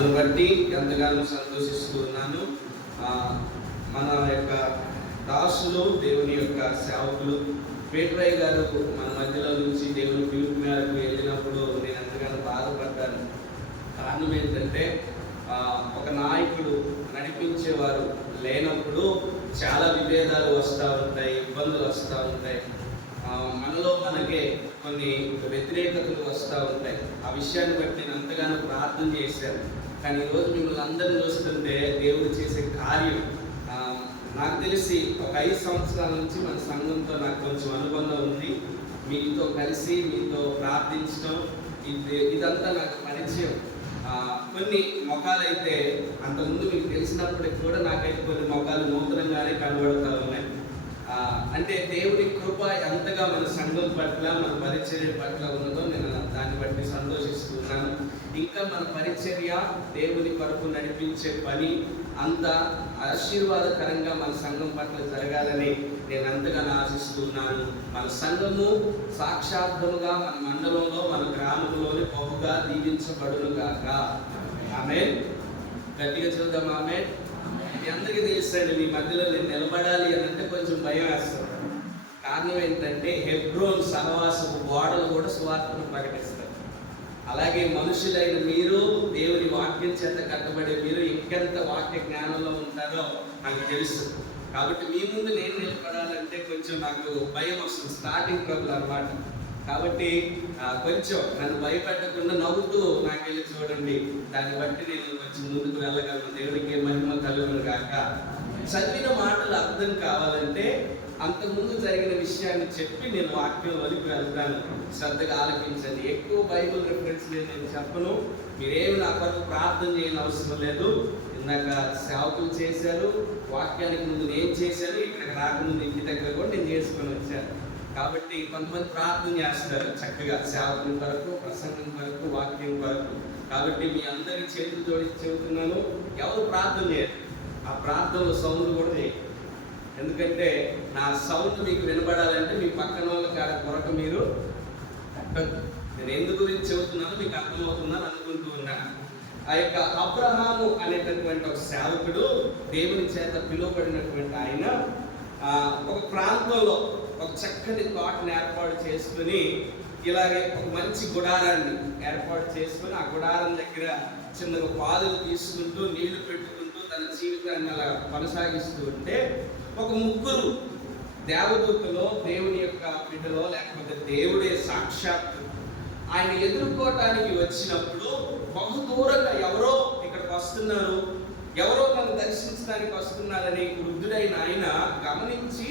అందును బట్టి ఎంతగానో సంతోషిస్తూ ఉన్నాను. మన యొక్క దాసులు, దేవుని యొక్క సేవకులు పేట్రయ్య గారు మన మధ్యలో నుంచి దేవుని పిలుపు మేరకు వెళ్ళినప్పుడు నేను ఎంతగానో బాధపడ్డాను. కారణం ఏంటంటే ఒక నాయకుడు నడిపించేవారు లేనప్పుడు చాలా విభేదాలు వస్తూ ఉంటాయి, ఇబ్బందులు వస్తూ ఉంటాయి, మనలో మనకే కొన్ని వ్యతిరేకతలు వస్తూ ఉంటాయి. ఆ విషయాన్ని బట్టి నేను ఎంతగానో ప్రార్థన చేశాను. కానీ ఈరోజు మిమ్మల్ని అందరిని చూస్తుంటే దేవుడు చేసే కార్యం నాకు తెలిసి ఒక 5 సంవత్సరాల నుంచి మన సంఘంతో నాకు కొంచెం అనుబంధం ఉంది. మీతో కలిసి మీతో ప్రార్థించడం ఇదంతా నాకు పరిచయం. కొన్ని మొఖాలు అయితే అంతకుముందు మీకు తెలిసినప్పటికి కూడా నాకైతే కొన్ని మొఖాలు నూతనంగానే కనబడుతూ ఉన్నాయి. అంటే దేవుడి కృప ఎంతగా మన సంఘం పట్ల, మన పరిచర్య పట్ల ఉన్నదో నేను దాన్ని బట్టి సంతోషిస్తున్నాను. ఇంకా మన పరిచర్య, దేవుని కొరకు నడిపించే పని అంత ఆశీర్వాదకరంగా మన సంఘం పట్ల జరగాలని నేను ఎంతగానో ఆశిస్తున్నాను. మన సంఘము సాక్షాత్ముగా మన మండలంలో, మన గ్రామంలోని బహుగా దీవించబడును గాక. ఆమేన్. గట్టిగా చూద్దాం. ఆమేన్. అందరికీ తెలుసండి, మీ మధ్యలో నేను నిలబడాలి అని అంటే కొంచెం భయం వేస్తుంది. కారణం ఏంటంటే హెబ్రోన్ సహవాసపు గోడలు కూడా సువార్తను ప్రకటిస్తారు. అలాగే మనుషులైన మీరు, దేవుని వాక్యం చేత కట్టబడే మీరు ఇంకెంత వాక్య జ్ఞానంలో ఉంటారో నాకు తెలుసు. కాబట్టి మీ ముందు నేను నిలబడాలంటే కొంచెం నాకు భయం వస్తుంది. స్టార్టింగ్ ట్రబుల్ అన్నమాట. కాబట్టి కొంచెం నన్ను భయపెట్టకుండా నవ్వుతూ నాకెళ్ళి చూడండి. దాన్ని బట్టి నేను కొంచెం ముందుకు వెళ్ళగలను. దేవుడికి మహిమ కలుగును గాక. చదివిన మాటలు అర్థం కావాలంటే అంతకుముందు జరిగిన విషయాన్ని చెప్పి నేను వాక్యంలోకి వెళ్తాను. శ్రద్ధగా ఆలకించండి. ఎక్కువ బైబుల్ రిఫరెన్స్ నేను చెప్పను. మీరేమి నా కొరకు ప్రార్థన చేయని అవసరం లేదు. ఇందాక సేవకులు చేశారు, వాక్యానికి ముందు నేను చేశాను, ఇక్కడికి రాకముందు ఇంటి దగ్గర కూడా నేను చేసుకొని వచ్చాను. కాబట్టి కొంతమంది ప్రార్థన చేస్తారు చక్కగా సేవకుల కొరకు, ప్రసంగం కొరకు, వాక్యం కొరకు. కాబట్టి మీ అందరికీ చేతులు జోడించి చెబుతున్నాను, ఎవరు ప్రార్థన చేయరు. ఆ ప్రార్థనలో సౌండ్ కూడా చేయరు. ఎందుకంటే నా సౌండ్ మీకు వినపడాలంటే మీ పక్కన వాళ్ళ కాడ కొరకు మీరు కట్టద్దు. నేను ఎందు గురించి చెబుతున్నానో మీకు అర్థమవుతుందని అనుకుంటూ ఉన్నాను. ఆ యొక్క అబ్రహాము అనేటటువంటి ఒక సేవకుడు, దేవుని చేత పిలువబడినటువంటి ఆయన ఒక ప్రాంతంలో ఒక చక్కటి తోటను ఏర్పాటు చేసుకుని, ఇలాగే ఒక మంచి గుడారాన్ని ఏర్పాటు చేసుకుని ఆ గుడారం దగ్గర చిన్నగా పాదులు తీసుకుంటూ, నీళ్లు పెట్టుకుంటూ తన జీవితాన్ని అలా కొనసాగిస్తూ ఉంటే ఒక 3 దేవదూతలో, దేవుని యొక్క బిడ్డలో, లేకపోతే దేవుడే సాక్షాత్తు ఆయన ఎదుర్కోవటానికి వచ్చినప్పుడు బహు దూరంగా ఎవరో ఇక్కడికి వస్తున్నారు, ఎవరో నన్ను దర్శించడానికి వస్తున్నారని వృద్ధుడైన ఆయన గమనించి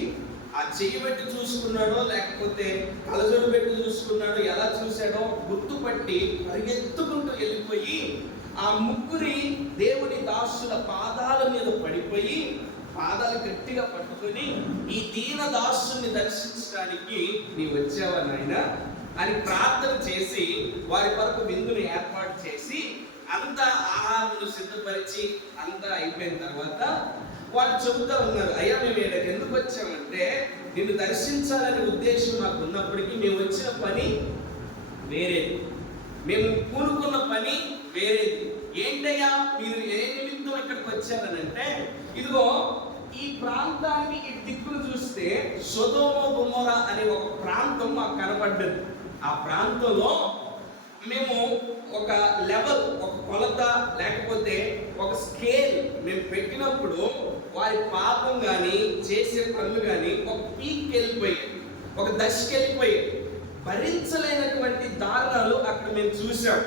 ఆ చెయ్యి పెట్టి చూసుకున్నాడో లేకపోతే కలజోడు పెట్టి చూసుకున్నాడో, ఎలా చూశాడో గుర్తుపట్టి పరిగెత్తుకుంటూ వెళ్ళిపోయి ఆ 3 దేవుని దాసుల పాదాల మీద పడిపోయి పాదాలు గట్టిగా పట్టుకొని, ఈ దీన దాసుని దర్శించడానికి నీవు వచ్చావా నాయనా అని ప్రార్థన చేసి వారి కొరకు విందుని ఏర్పాటు చేసి అంతా ఆహారమును సిద్ధపరిచి అంతా అయిపోయిన తర్వాత వాళ్ళు చెబుతూ ఉన్నారు, అయ్యా మేము ఇక్కడికి ఎందుకు వచ్చామంటే నిన్ను దర్శించాలనే ఉద్దేశం మాకు ఉన్నప్పటికీ మేము వచ్చిన పని వేరేది, మేము కూనుకున్న పని వేరేది. ఏంటయ్యా మీరు ఏ నిమిత్తం ఇక్కడికి వచ్చారనంటే, ఇదిగో ఈ ప్రాంతానికి ఈ దిక్కును చూస్తే సొదొమ గొమొర అనే ఒక ప్రాంతం మాకు కనబడ్డది. ఆ ప్రాంతంలో మేము ఒక లెవెల్, ఒక కొలత లేకపోతే ఒక స్కేల్ మేము పెట్టినప్పుడు వారి పాపం కానీ చేసే పనులు కానీ ఒక పీక్కి వెళ్ళిపోయాయి, ఒక దశకి వెళ్ళిపోయాయి. భరించలేనటువంటి దారుణాలు అక్కడ మేము చూసాం.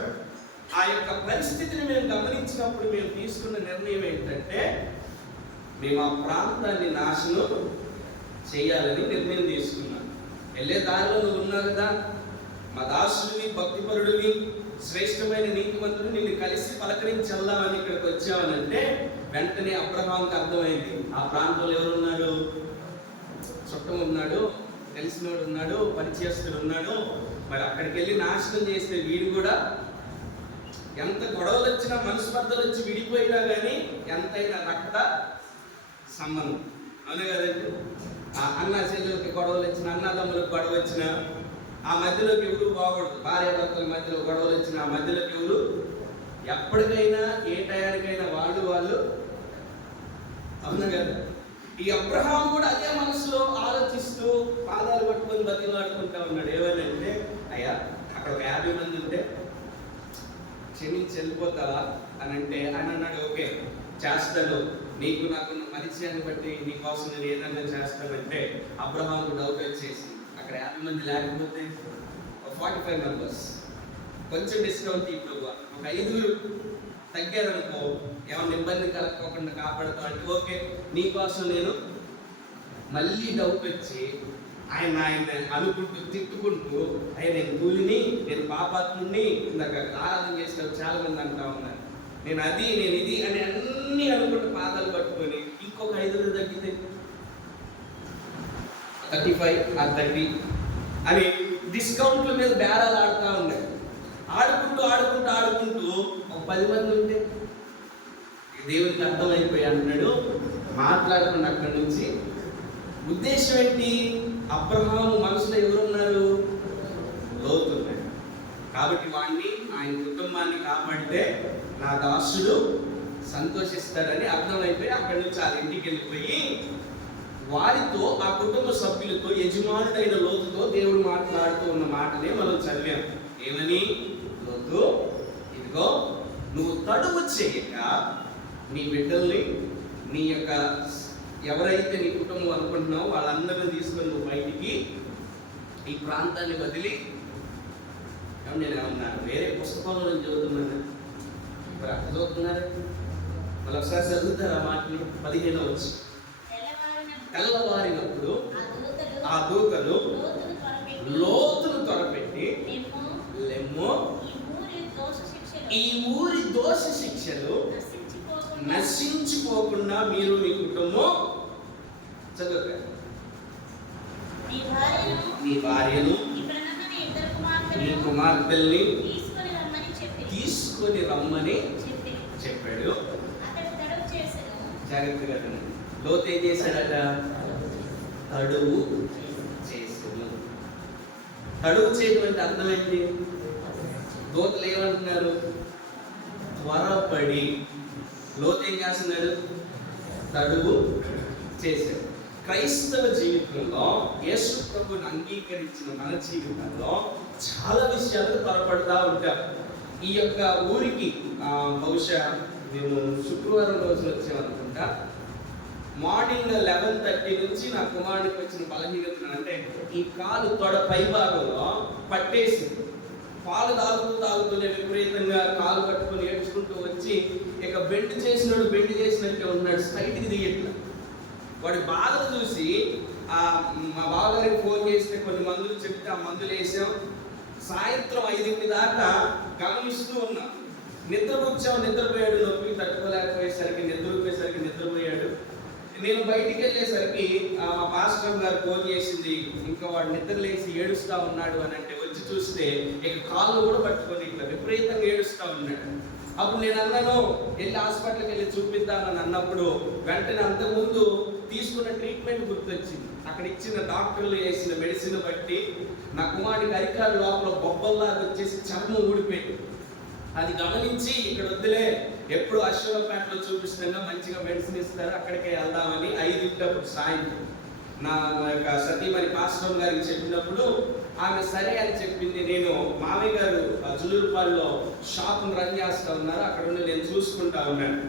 ఆ యొక్క పరిస్థితిని మేము గమనించినప్పుడు మేము తీసుకున్న నిర్ణయం ఏంటంటే, మేము ఆ ప్రాంతాన్ని నాశనం చేయాలని నిర్ణయం తీసుకున్నాం. వెళ్ళే దారిలో నువ్వు ఉన్నావు కదా, మా దాసుడివి, భక్తిపరుడివి, శ్రేష్టమైన నీతిమంతుడు, నిన్ను కలిసి పలకరించి వెళ్దామని ఇక్కడికి వచ్చామనంటే వెంటనే అబ్రహాంకి అర్థమైంది, ఆ ప్రాంతంలో ఎవరున్నాడు, చుట్టం ఉన్నాడు, తెలిసినోడు ఉన్నాడు, పరిచయస్తుడు ఉన్నాడు. మరి అక్కడికి వెళ్ళి నాశనం చేస్తే వీడు కూడా, ఎంత గొడవలు వచ్చినా, మనస్పర్ధలు వచ్చి విడిపోయినా కానీ ఎంతైనా రక్త సంబంధం అనే కదండి. అన్న చెల్లెలకి గొడవలు వచ్చిన, అన్నదమ్ములకు గొడవ వచ్చిన ఆ మధ్యలోకి ఎవరు బాగూడదు. భార్య భర్తల మధ్యలో గొడవలు వచ్చిన ఆ మధ్యలోకి ఎవరు ఎప్పటికైనా ఏ టయానికైనా వాళ్ళు అవును కదా. ఈ అబ్రహాం కూడా అదే మనసులో ఆలోచిస్తూ పాదాలు పట్టుకొని బతిలాడుకుంటా ఉన్నాడు. ఏమనంటే, అయ్యా అక్కడ ఒక 50 మంది ఉంటే క్షమించి వెళ్ళిపోతావా అని అంటే ఆయన అన్నాడు, ఓకే చేస్తాను, నీకు నాకు పరిచయాన్ని బట్టి నీ కోసం నేను ఏదన్నా చేస్తానంటే అబ్రహాంకు డౌట్ వచ్చేసి అక్కడ 50 మంది లేకపోతే 45 మెంబర్స్ కొంచెం డిస్కౌంట్ ఇప్పుడు ఒక 5 తగ్గారనుకో ఏమన్నా ఇబ్బంది కలగకుండా కాపాడుతావు అంటే ఓకే నీకోసం నేను మళ్ళీ డౌట్ వచ్చి ఆయన అనుకుంటూ తిట్టుకుంటూ అయ్యా నేను కూలిని, నేను పాపాత్ముని, ఇందాక ఆరాధన చేసిన చాలా మంది అంటా ఉన్నారు, నేను ఇది అని అన్నీ అనుకుంటూ పాదాలు పట్టుకొని ఇంకొక 5 తగ్గితే 35 ఆ 30 అని డిస్కౌంట్ల మీద బేరాలు ఆడుతూ ఉన్నాయి. ఆడుకుంటూ ఒక 10 మంది ఉంటే దేవునికి అర్థమైపోయి అంటున్నాడు, మాట్లాడుకున్న అక్కడి నుంచి. ఉద్దేశం ఏంటి? అబ్రహాము మనసులో ఎవరున్నారు? లోతు ఉన్నాడు. కాబట్టి వాడిని, ఆయన కుటుంబాన్ని కాపాడితే నా దాసుడు సంతోషిస్తాడని అర్థమైపోయి అక్కడి నుంచి ఆ ఇంటికి వెళ్ళిపోయి వారితో, ఆ కుటుంబ సభ్యులతో, యజమానుడైన లోతుతో దేవుడు మాట్లాడుతూ ఉన్న మాటనే మనం చదివాం. ఏమని? లోతు, ఇదిగో నువ్వు తడువు చేయక నీ బిడ్డల్ని, నీ యొక్క ఎవరైతే నీ కుటుంబం అనుకుంటున్నావో వాళ్ళందరినీ తీసుకొని నువ్వు బయటికి ఈ ప్రాంతాన్ని వదిలి, నేను ఏమన్నా వేరే పుస్తకంలో నేను చదువుతున్నాను, ఇప్పుడు అక్కడ చదువుతున్నారు, మళ్ళీ ఒకసారి చదువుతారు ఆ మాటని. 15వ వచ్చి తెల్లవారినప్పుడు ఆ దూతలు లోతును త్వరపెట్టి, లెమ్మో ఈ ఊరి దోష శిక్షలు నశించిపోకుండా మీరు మీ కుటుంబం చదువుతారు, నీ భార్యను నీ కుమార్తెల్ని తీసుకొని రమ్మని చెప్పాడు. జాగ్రత్తగా లోతు ఏం చేశాడట? తడువు చేసాడు. తడువు చేయడం అంటే అర్థం ఏంటి? దూతలు ఏమంటున్నారు? త్వరపడి. లోతు ఏం చేస్తున్నాడు? తడువు చేశాడు. క్రైస్తవ జీవితంలో యేసు ప్రభువుని అంగీకరించిన మన జీవితంలో చాలా విషయాలు త్వరపడతా ఉంటారు. ఈ యొక్క ఊరికి బహుశా మేము శుక్రవారం రోజున వచ్చామనుకుంటా. మార్నింగ్ 11:30 నుంచి నా కుమారుడికి వచ్చిన బలహీనత అంటే ఈ కాలు తొడ పై భాగంలో పట్టేసి పాలు తాగుతూనే విపరీతంగా కాలు పట్టుకొని ఏడ్చుకుంటూ వచ్చి ఇక బెండ్ చేసినట్టే ఉన్నాడు, స్ట్రైట్కి దిగట్లా. వాడి బాధను చూసి మా బావగారికి ఫోన్ చేస్తే కొన్ని మందులు చెప్తే ఆ మందులు వేసాం. సాయంత్రం 5 దాకా గమనిస్తూ ఉన్నాం. నిద్రపోయాడు, నొప్పి తట్టుకోలేకపోయేసరికి నిద్రపోయాడు. నేను బయటికి వెళ్ళేసరికి మా పాస్టర్ గారు ఫోన్ చేసింది, ఇంకా వాడు నిద్రలేసి ఏడుస్తూ ఉన్నాడు అని అంటే వచ్చి చూస్తే ఇక కాళ్ళు కూడా పట్టుకొని ఇట్లా విపరీతంగా ఏడుస్తూ ఉన్నాడు. అప్పుడు నేను అన్నాను, వెళ్ళి హాస్పిటల్కి వెళ్ళి చూపిద్దామని అన్నప్పుడు వెంటనే అంతకుముందు తీసుకున్న ట్రీట్మెంట్ గుర్తొచ్చింది. అక్కడ ఇచ్చిన డాక్టర్లు వేసిన మెడిసిన్ బట్టి నా కుమారుడికి అరికాలు లోపల బొబ్బల్లాగా వచ్చేసి చర్మం ఊడిపోయింది. అది గమనించి ఇక్కడ వద్దులే, ఎప్పుడు అశ్వరపేటలో చూపిస్తున్నా మంచిగా మెడిసిన్ ఇస్తారు, అక్కడికే వెళ్దామని 5 సాయంత్రం నా యొక్క సతీమణి పాస్టర్ గారికి చెప్పినప్పుడు ఆమె సరే అని చెప్పింది. నేను మామయ్య గారు జులూరుపాడులో షాప్ను రన్ చేస్తూ ఉన్నారు, అక్కడ ఉండి నేను చూసుకుంటా ఉన్నాను.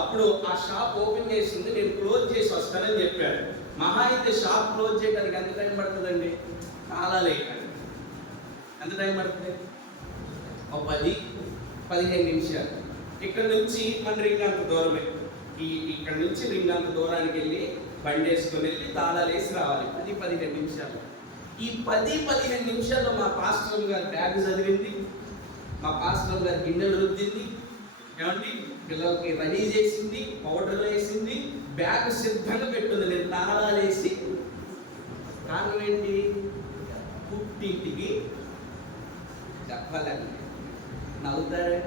అప్పుడు ఆ షాప్ ఓపెన్ చేసింది, నేను క్లోజ్ చేసి వస్తానని చెప్పాను. మహా అయితే షాప్ క్లోజ్ చేయడానికి ఎంత టైం పడుతుందండి? తాళాలు వేయడానికి ఎంత టైం పడుతుంది? ఒక 10-15 నిమిషాలు. ఇక్కడ నుంచి మన రింగంత దూరమే. ఇక్కడ నుంచి రింగంత దూరానికి వెళ్ళి బండి వేసుకొని వెళ్ళి తాళాలు వేసి రావాలి. 10-15 నిమిషాలు. ఈ 10-15 నిమిషాల్లో మా పాస్టర్ గారు బ్యాగ్ చదివింది, మా పాస్టర్ గారు గిన్నెలు రుద్దింది, ఏమండి పిల్లలకి రెడీ చేసింది, పౌడర్ వేసింది, బ్యాగ్ సిద్ధంగా పెట్టుంది. నేను తాళాలు వేసి, కారణం ఏంటి? పుట్టింటికి చెప్పాలండి, నవ్వుతారే.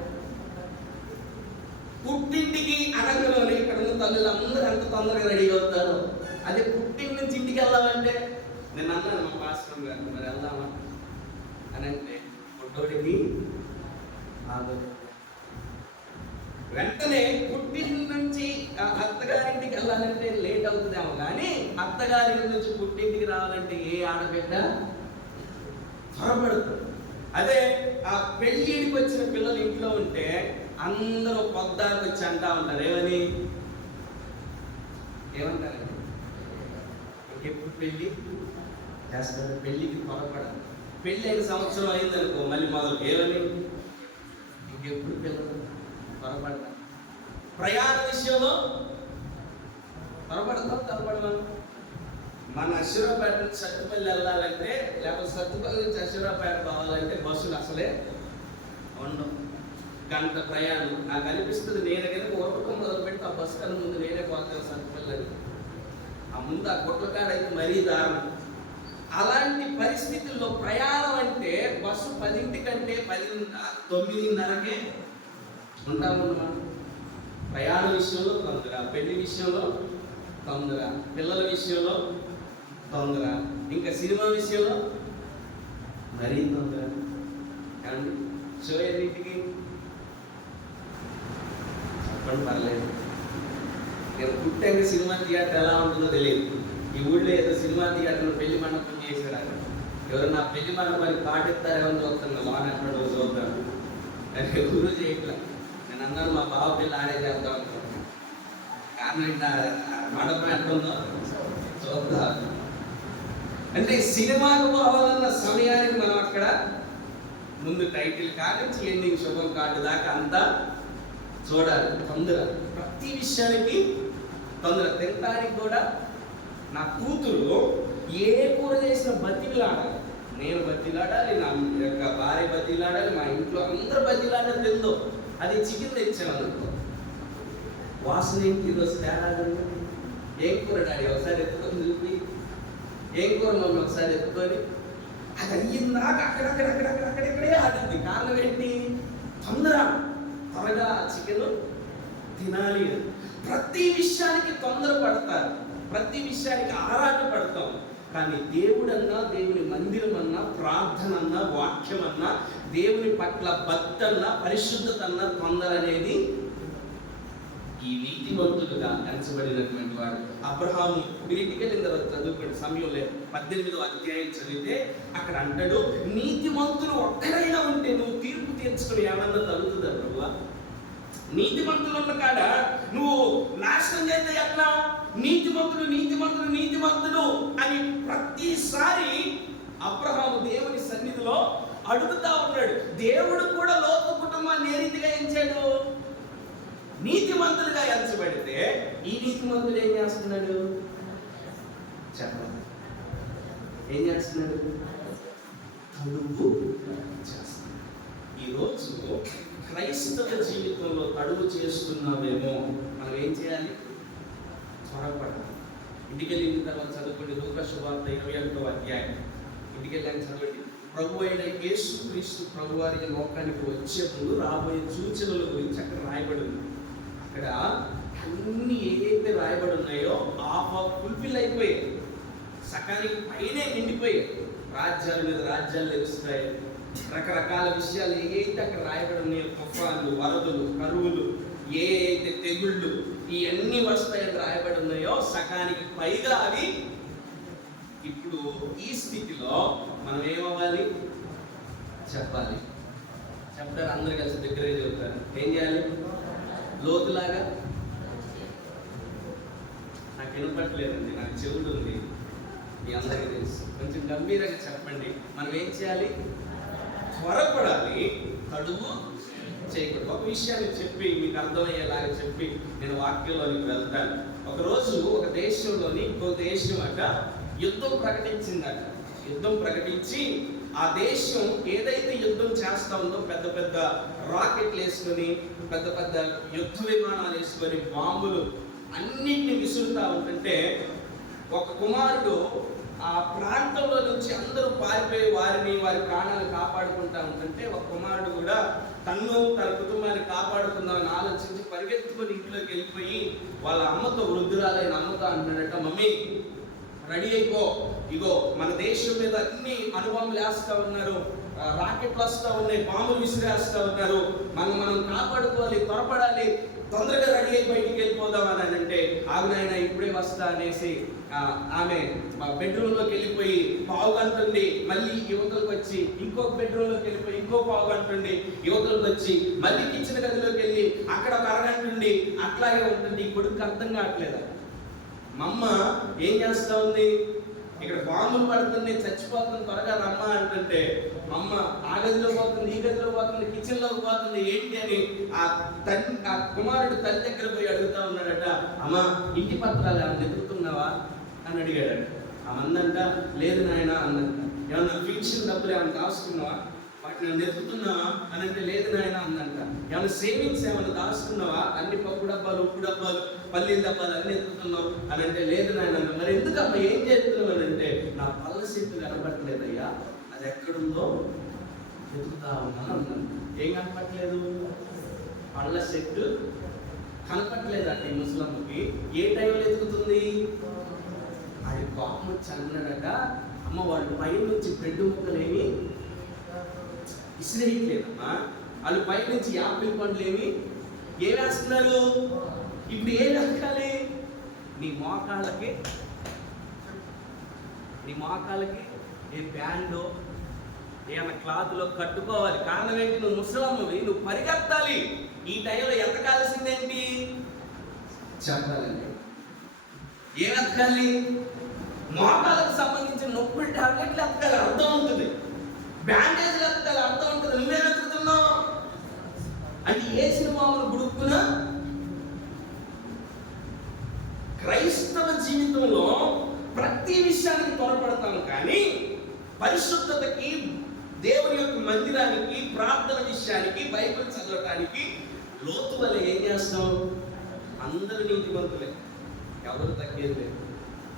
పుట్టింటికి అనగలోనే ఇక్కడ ఉన్న తల్లులు అందరూ ఎంత తొందరగా రెడీ అవుతారు. అదే పుట్టింటి నుంచి ఇంటికి వెళ్దామంటే నేను అన్నాను మా పాస్టర్ గారు, మరి వెళ్దామా అని అంటే పుట్టోడికి వెంటనే పుట్టింటి నుంచి అత్తగారింటికి వెళ్ళాలంటే లేట్ అవుతుందేమో, కానీ అత్తగారింటి నుంచి పుట్టింటికి రావాలంటే ఏ ఆడబిడ్డ త్వరపడుతుంది. అదే ఆ పెళ్ళిడికి వచ్చిన పిల్లలు ఇంట్లో ఉంటే అందరూ పొద్దానికి వచ్చి అంటా ఉంటారు, ఏమంటారండి, ఎప్పుడు పెళ్ళి చేస్తారు, పెళ్ళికి త్వరపడాలి. పెళ్ళి 5 సంవత్సరం అయిందనుకో మళ్ళీ మొదలు ఇంకెప్పుడు పిల్లలు త్వరపడతారు. ప్రయాణ విషయంలో త్వరపడతాం. మన అశ్వరాపేట నుంచి సత్తుపల్లి వెళ్ళాలంటే, లేకపోతే సత్తుపల్లి నుంచి అశ్వరాపేట రావాలంటే బస్సులు అసలే ఉండవు. గంట ప్రయాణం. నాకు అనిపిస్తుంది, నేను కనుక ఊరపకం మొదలుపెట్టి ఆ బస్సు కన్నా ముందు నేనే పోతాను సత్తుపల్లి. ఆ ముందు ఆ గుట్లకాడ అయితే మరీ దారుణం. అలాంటి పరిస్థితుల్లో ప్రయాణం అంటే బస్సు 10ంటికంటే 9:30కే ఉంటాము. ప్రయాణ విషయంలో తొందర, పెళ్లి విషయంలో తొందర, పిల్లల విషయంలో తొందర, ఇంకా సినిమా విషయంలో మరీ తొందర. కానీ షో ఎన్నింటికి చెప్పండి, పర్లేదు. నేను పుట్టాక సినిమా థియేటర్ ఎలా ఉంటుందో తెలియదు. ఈ ఊళ్ళో ఏదో సినిమా థియేటర్లో పెళ్లి మండపం చేశారు. ఎవరన్నా పెళ్లి మండపానికి పాటిస్తారేమని చూస్తున్నా, లోన్ ఎక్కడ చూద్దాం అని ఎవరు చేయట్లా. నేను అన్నాను, మా బావ పెళ్ళి ఆడే చేద్దాం అనుకుంటున్నాను. కారణం మండపం ఎంత ఉందో చూద్దాం అంటే, సినిమాకు పోవాలన్న సమయానికి మనం అక్కడ ముందు టైటిల్ కానించి ఎండింగ్ శుభం కార్డు దాకా అంతా చూడాలి. తొందర, ప్రతి విషయానికి తొందర. తినడానికి కూడా నా కూతురు ఏ కూర చేసిన బతిలాడాలి, నేను బతిలాడాలి, నా యొక్క భార్య బతిలాడాలి, మా ఇంట్లో అందరూ బతిలాడాలి. తెలుదో అది చికెన్ తెచ్చాను అనుకో, వాసన ఏంటి ఈరోజు తేడా, ఏం కూర డాడీ ఒకసారి ఎత్తుకొని చూపి, ఏం కూర మమ్మల్ని ఒకసారి ఎత్తుకొని, అది అయ్యిందాక అక్కడెక్కడే ఆడింది. కారణం ఏంటి? తొందర, త్వరగా చికెన్ తినాలి. ప్రతి విషయానికి తొందర పడతారు, ప్రతి విషయానికి ఆరాట పడతాం. కానీ దేవుడన్నా, దేవుని మందిరం అన్నా, ప్రార్థన అన్నా, వాక్యం అన్నా, దేవుని పట్ల భక్తి అన్నా, పరిశుద్ధత అన్నా తొందర అనేది ఈ నీతిమంతులుగా ఎంచబడినటువంటి వాడు అబ్రహాము. మీరు ఇంటికి వెళ్ళిన తర్వాత చదువుకోండి, సమయంలో 18వ అధ్యాయం చదివితే అక్కడ అంటాడు, నీతిమంతులు ఒక్కడైనా ఉంటే నువ్వు తీర్పు తీర్చుకుని ఏమన్నా తగ్గుతుందా ప్రభువా? నీతిమంతులు ఉన్న కాడ నువ్వు నాశనం చేస్తే ఎట్లా? నీతిమంతుడు అని ప్రతిసారి అబ్రహాము దేవుని సన్నిధిలో అడుగుతా ఉన్నాడు. దేవుడు కూడా లోతు కుటుంబాన్ని ఏ రీతిగా ఎంచాడు? నీతిమంతులుగా ఎంచబడితే ఈ నీతిమంతుడు ఏం చేస్తున్నాడు చెప్పండి? ఏం చేస్తున్నాడు? తడువు చేస్తున్నాడు. ఈరోజు క్రైస్తవ జీవితంలో తడువు చేస్తున్నామేమో, మనం ఏం చేయాలి? త్వరపడాలి. ఇంటికి వెళ్ళిన తర్వాత చదువుకోండి, లూకా సువార్త 21వ అధ్యాయం. ఇంటికి వెళ్ళాక చదవండి. ప్రభు అయిన యేసుక్రీస్తు ప్రభువారి లోకానికి వచ్చే ముందు రాబోయే సూచనల గురించి అక్కడ రాయబడి ఉంది. అక్కడ అన్ని ఏదైతే రాయబడి ఉన్నాయో ఫుల్ఫిల్ అయిపోయాయి, సకానికి పైనే నిండిపోయాయి. రాజ్యాల మీద రాజ్యాలు తెలుస్తాయి, రకరకాల విషయాలు ఏవైతే అక్కడ రాయబడి ఉన్నాయో, తుఫాన్లు, వరదలు, కరువులు, ఏ అయితే తెగుళ్ళు ఇవన్నీ వస్తాయని రాయబడి ఉన్నాయో సకానికి పైగా అవి. ఇప్పుడు ఈ స్థితిలో మనం ఏమవ్వాలి? చెప్పాలి. చెప్తారు, అందరు కలిసి దగ్గరే చెప్తారు. ఏం చేయాలి? లోతులాగా నాకు వినపట్లేదండి, నాకు చెవుడు ఉంది, మీ అందరికీ తెలుసు. కొంచెం గంభీరంగా చెప్పండి. మనం ఏం చేయాలి? త్వరపడాలి, తడువు చేయకూడదు. ఒక విషయాన్ని చెప్పి మీకు అర్థమయ్యేలాగా చెప్పి నేను వాక్యంలోనికి వెళ్తాను. ఒకరోజు ఒక దేశంలోని ఇంకో దేశం అట యుద్ధం ప్రకటించిందట. యుద్ధం ప్రకటించి ఆ దేశం ఏదైతే యుద్ధం చేస్తా ఉందో పెద్ద పెద్ద రాకెట్లు వేసుకొని, పెద్ద పెద్ద యుద్ధ విమానాలు వేసుకొని, బాంబులు అన్నింటినీ విసురుతా ఉంటుంటే ఒక కుమారుడు ఆ ప్రాంతంలో నుంచి అందరూ పారిపోయి వారి ప్రాణాలు కాపాడుకుంటా ఉంటుంటే ఒక కుమారుడు కూడా తను తన కుటుంబాన్ని కాపాడుకుందామని ఆలోచించి పరిగెత్తుకొని ఇంట్లోకి వెళ్ళిపోయి వాళ్ళ అమ్మతో, వృద్ధురాలైన అమ్మతో అంటున్నాడట, మమ్మీ రెడీ అయిపో, ఇగో మన దేశం మీద అన్ని అనుభవం వేస్తా ఉన్నారు, రాకెట్లు వస్తూ ఉన్నాయి, బాంబులు విసిరేస్తూ ఉన్నారు. మనం కాపాడుకోవాలి, త్వరపడాలి, తొందరగా రెడీ అయి బయటికి వెళ్ళిపోదాం అని అంటే, ఆవిడ ఇప్పుడే వస్తా అనేసి ఆమె బెడ్రూమ్లోకి వెళ్ళిపోయి పావు గంటుండి మళ్ళీ యువతలకు వచ్చి ఇంకొక బెడ్రూమ్లోకి వెళ్ళిపోయి ఇంకో పావు గంటుండి యువతలకు వచ్చి మళ్ళీ కిచెన్ గదిలోకి వెళ్ళి అక్కడ ఒక అరగంట ఉండి అట్లాగే ఉంటుంది. ఈ కొడుకు అర్థం కావట్లేదు. మా అమ్మ ఏం చేస్తా ఉంది, ఇక్కడ బాంబులు పడుతుంది, చచ్చిపోతుంది, త్వరగా రమ్మ అంటుంటే మా అమ్మ ఆ గదిలో పోతుంది, ఈ గదిలో పోతుంది, కిచెన్లోకి పోతుంది. ఏంటి అని ఆ కుమారుడు తల్లి దగ్గర పోయి అడుగుతా ఉన్నాడట. అమ్మ, ఇంటి పత్రాలు ఏమన్నా ఎదుగుతున్నావా అని అడిగాడట. అమ్మందంట, లేదు నాయన అన్నంట. ఏమన్నా ఫిక్షన్ డబ్బులు ఏమన్నా దాచుకున్నావా, వాటిని ఎదుగుతున్నావా అని అంటే, లేదు నాయన అందంట. ఏమన్నా సేవింగ్స్ ఏమన్నా దాచుకున్నావా, అన్ని పప్పు డబ్బాలు, ఉప్పు డబ్బాలు, పల్లీల డబ్బాలు అన్ని ఎదుగుతున్నావు అని అంటే, లేదు నాయన. మరి ఎందుకమ్మా ఏం చేస్తున్నావు అని అంటే, నా పళ్ళ సెట్టు కనపట్లేదయ్యా, అది ఎక్కడుందో వెతుకుతా ఉన్నాను అన్నాను. ఏం కనపట్లేదు? పళ్ళ సెట్టు కనపట్లేదట ఈ ముసలమ్మకి. ఏ టైంలో ఎదుగుతుంది? అది కోపం వచ్చి అన్నాడట, అమ్మ వాళ్ళు పై నుంచి బ్రెడ్ ముక్కలేమి ఇసిరేయట్లేదమ్మా, వాళ్ళు పై నుంచి యాపిల్ పండ్లు ఏమి వేస్తున్నారు. ఇప్పుడు ఏం వెతకాలి? నీ మోకాళ్ళకి ఏ బ్యాండో ఏమన్నా క్లాత్లో కట్టుకోవాలి. కారణం ఏంటి? నువ్వు ముసలమ్మవి, నువ్వు పరిగెత్తాలి. ఈ టైంలో ఎతకాల్సిందేంటి? చెప్పాలండి. ఏం ఎతకాలి? మోకాళ్ళకు సంబంధించిన నొప్పుల టాబ్లెట్లు ఎతకాలి, అర్థం ఉంటుంది. బ్యాండేజ్లు ఎతకాలి, అర్థం ఉంటుంది. నువ్వేం ఎతుకుతున్నావు అంటే ఏ సినిమాలు గుడుక్కున క్రైస్తవ జీవితంలో ప్రతి విషయానికి త్వరపడతాను, కానీ పరిశుద్ధతకి, దేవుని యొక్క మందిరానికి, ప్రార్థన విషయానికి, బైబిల్ చదవటానికి లోతు వల్ల ఏం చేస్తాం? అందరూ నీతివంతులే, ఎవరు తగ్గేది లేదు.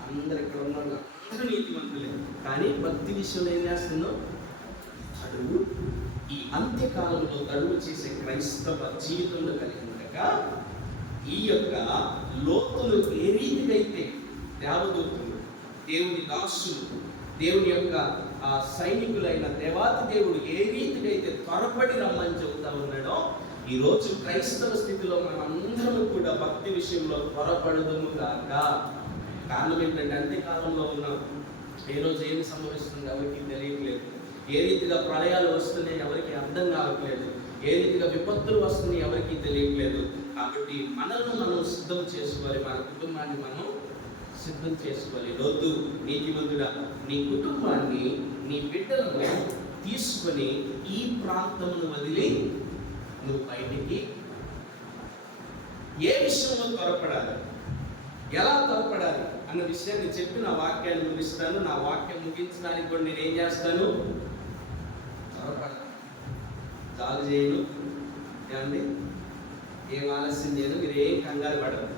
అందరు ఇక్కడ ఉన్న అందరూ నీతివంతులే, కానీ భక్తి విషయంలో ఏం చేస్తున్నావు? అడుగు. ఈ అంత్యకాలంలో గడువు చేసే క్రైస్తవ జీవితంలో కలిగి ఉండగా ఈ యొక్క లోతులు ఏ రీతిగా అయితే దేవదూతులు, దేవుని దాసులు, దేవుని యొక్క సైనికులైన దేవాతి దేవుడు ఏ రీతిగా అయితే త్వరపడి రమ్మని చెబుతా ఉన్నాడో, ఈరోజు క్రైస్తవ స్థితిలో మనం అందరం కూడా భక్తి విషయంలో త్వరపడదుము కాక. కారణం ఏంటంటే అంత్యకాలంలో ఉన్నాం. ఏ రోజు ఏమి సంభవిస్తుంది ఎవరికి తెలియట్లేదు. ఏ రీతిగా ప్రళయాలు వస్తున్నాయి ఎవరికి అర్థం కావట్లేదు. ఏ రీతిగా విపత్తులు వస్తున్నాయి ఎవరికి తెలియట్లేదు. కాబట్టి మనల్ని మనం సిద్ధం చేసుకోవాలి, మన కుటుంబాన్ని మనం సిద్ధం చేసుకోవాలి. లోతు, నీతిమంతుడా, నీ కుటుంబాన్ని, నీ బిడ్డలను తీసుకొని ఈ ప్రాంతమును వదిలి నువ్వు బయటికి ఏ విషయంలో త్వరపడాలి, ఎలా త్వరపడాలి అన్న విషయాన్ని చెప్పి నా వాక్యాన్ని ముగిస్తాను. నా వాక్యం ముగించడానికి కూడా నేను ఏం చేస్తాను? త్వరపడాలి, జాగు చేయను. ఏమండి, ఏం ఆలస్యం చేయను, మీరు ఏం కంగారు పడరు.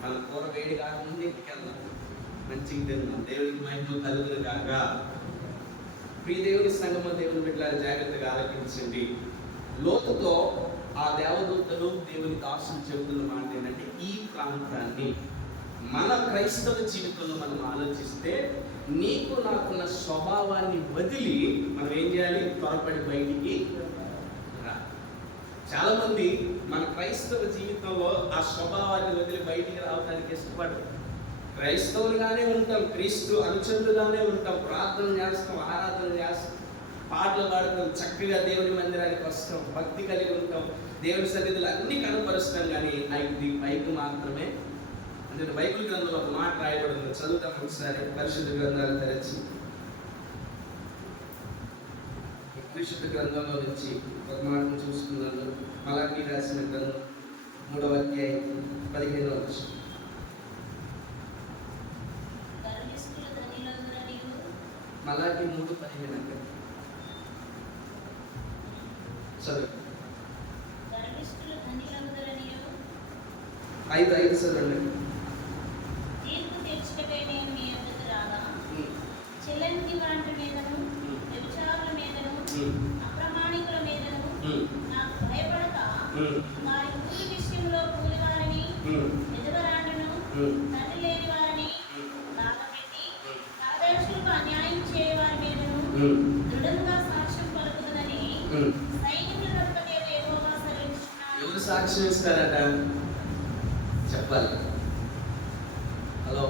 మన కూర వేడి కాకముందు ఇంటికి వెళ్దాం, మంచిగా తిందాం. దేవునికి మహిమ కలుగును కాక. ప్రియ దేవుని సంగమ, దేవుని బిడ్డలారా, జాగ్రత్తగా ఆలకించండి. లోతుతో ఆ దేవదూతలు, దేవుని దాసులు చెబుతున్న మాట ఏంటంటే, ఈ ప్రాంతాన్ని మన క్రైస్తవ జీవితంలో మనం ఆలోచిస్తే నీకు నాకున్న స్వభావాన్ని వదిలి మనం ఏం చేయాలి? త్వరపడి బయటికి రా. చాలా మంది మన క్రైస్తవ జీవితంలో ఆ స్వభావాన్ని వదిలి బయటికి రావడానికి ఇష్టపడరు. క్రైస్తవులుగానే ఉంటాం, క్రీస్తు అనుచరులుగానే ఉంటాం, ప్రార్థన చేస్తాం, ఆరాధన చేస్తాం, పాటలు పాడుతాం, చక్కగా దేవుని మందిరానికి వస్తాం, భక్తి కలిగి ఉంటాం, దేవుని సన్నిధులు అన్ని కనపరుస్తాం. కానీ ఇది పైకి మాత్రమే. అంటే బైబిల్ గ్రంథంలో ఒక మాట రాయబడింది, చదువుతాం ఒకసారి. పరిశుద్ధ గ్రంథాలు తెరచి పరిశుద్ధ గ్రంథంలో నుంచి ఒక మాటను చూసుకున్నాను. మలాకి రాసిన గ్రంథం 3వ అధ్యాయం 15వ వచనం. మలాకి 3:15 చదువు. 5 చదవండి. అప్రమాణికుల మీదను నాకు భయపడక వారి భూమి విషయంలో కూలివారిని, ఎదుగరాండును, తండ్రి లేని వారిని నాగబెట్టి పరదేశులకు అన్యాయం చేయవారి మీదను దృఢంగా సాక్ష్యం పలుకుతాను. సాక్ష్యం ఇస్తారట? చెప్పాలి. హలో,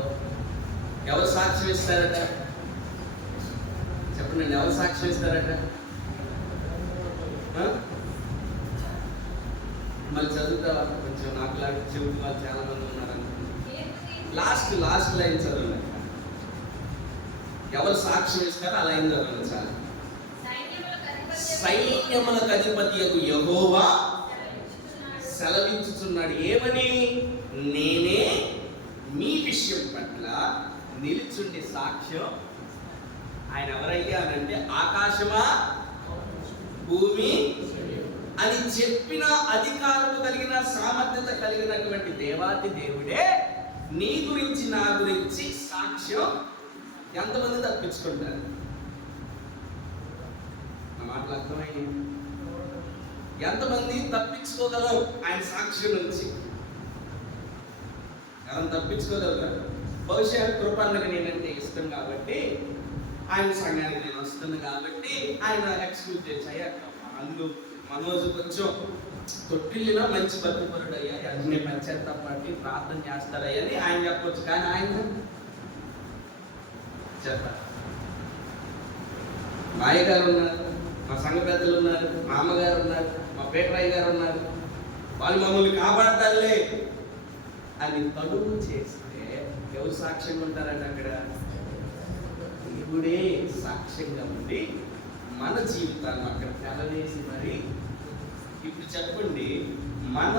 ఎవరు సాక్ష్యం ఇస్తారట? చెప్పండి, ఎవరు సాక్ష్యం ఇస్తారట? మళ్ళీ చదువుతావా? కొంచెం నాకులాగా చెబుతూ వాళ్ళు చాలా మంది ఉన్నారు. లాస్ట్ లైన్ చదవండి. ఎవరు సాక్ష్యం ఇస్తారో ఆ లైన్ చదవండి చాలు. సైన్యములకు అధిపతియగు యెహోవా సెలవించుచున్నాడు. ఏమని? నేనే మీ విషయం పట్ల నిలుచుండి సాక్ష్యం. ఆయన ఎవరయ్యా అంటే, ఆకాశమా భూమి అని చెప్పిన అధికారము కలిగిన సామర్థ్యత కలిగినటువంటి దేవాతి దేవుడే నీ గురించి నా గురించి సాక్ష్యం. ఎంతమంది తప్పించుకుంటారు? నా మాటలు అర్థమైంది? ఎంతమంది తప్పించుకోగలరు ఆయన సాక్ష్యం నుంచి? ఎవరైనా తప్పించుకోగలరా? బహుశా కృపన్నగా నేనంటే ఇష్టం కాబట్టి, ఆయన సంఘానికి నేను వస్తున్నాను కాబట్టి ఆయన ఎక్స్క్యూజ్ చేసి, అయ్యా అందు మనోజు కొంచెం తొట్టిల్లినా మంచి భక్తిపరుడు అయ్యా, అన్ని పశ్చాత్తాపడి ప్రార్థన చేస్తారయ్యా అని ఆయన చెప్పొచ్చు. కానీ ఆయన చెప్పారు. మా అయ్యగారు ఉన్నారు, మా సంఘ పెద్దలు ఉన్నారు, మా అమ్మగారు ఉన్నారు, మా పేటరాయ్య గారు ఉన్నారు, వాళ్ళు మమ్మల్ని కాపాడతారులే అని తడువు చేస్తే ఎవరు సాక్ష్యంగా ఉంటారంటే అక్కడ దేవుడే సాక్ష్యంగా ఉండి మన జీవితాన్ని అక్కడ తెలవేసి మరి. ఇప్పుడు చెప్పండి, మన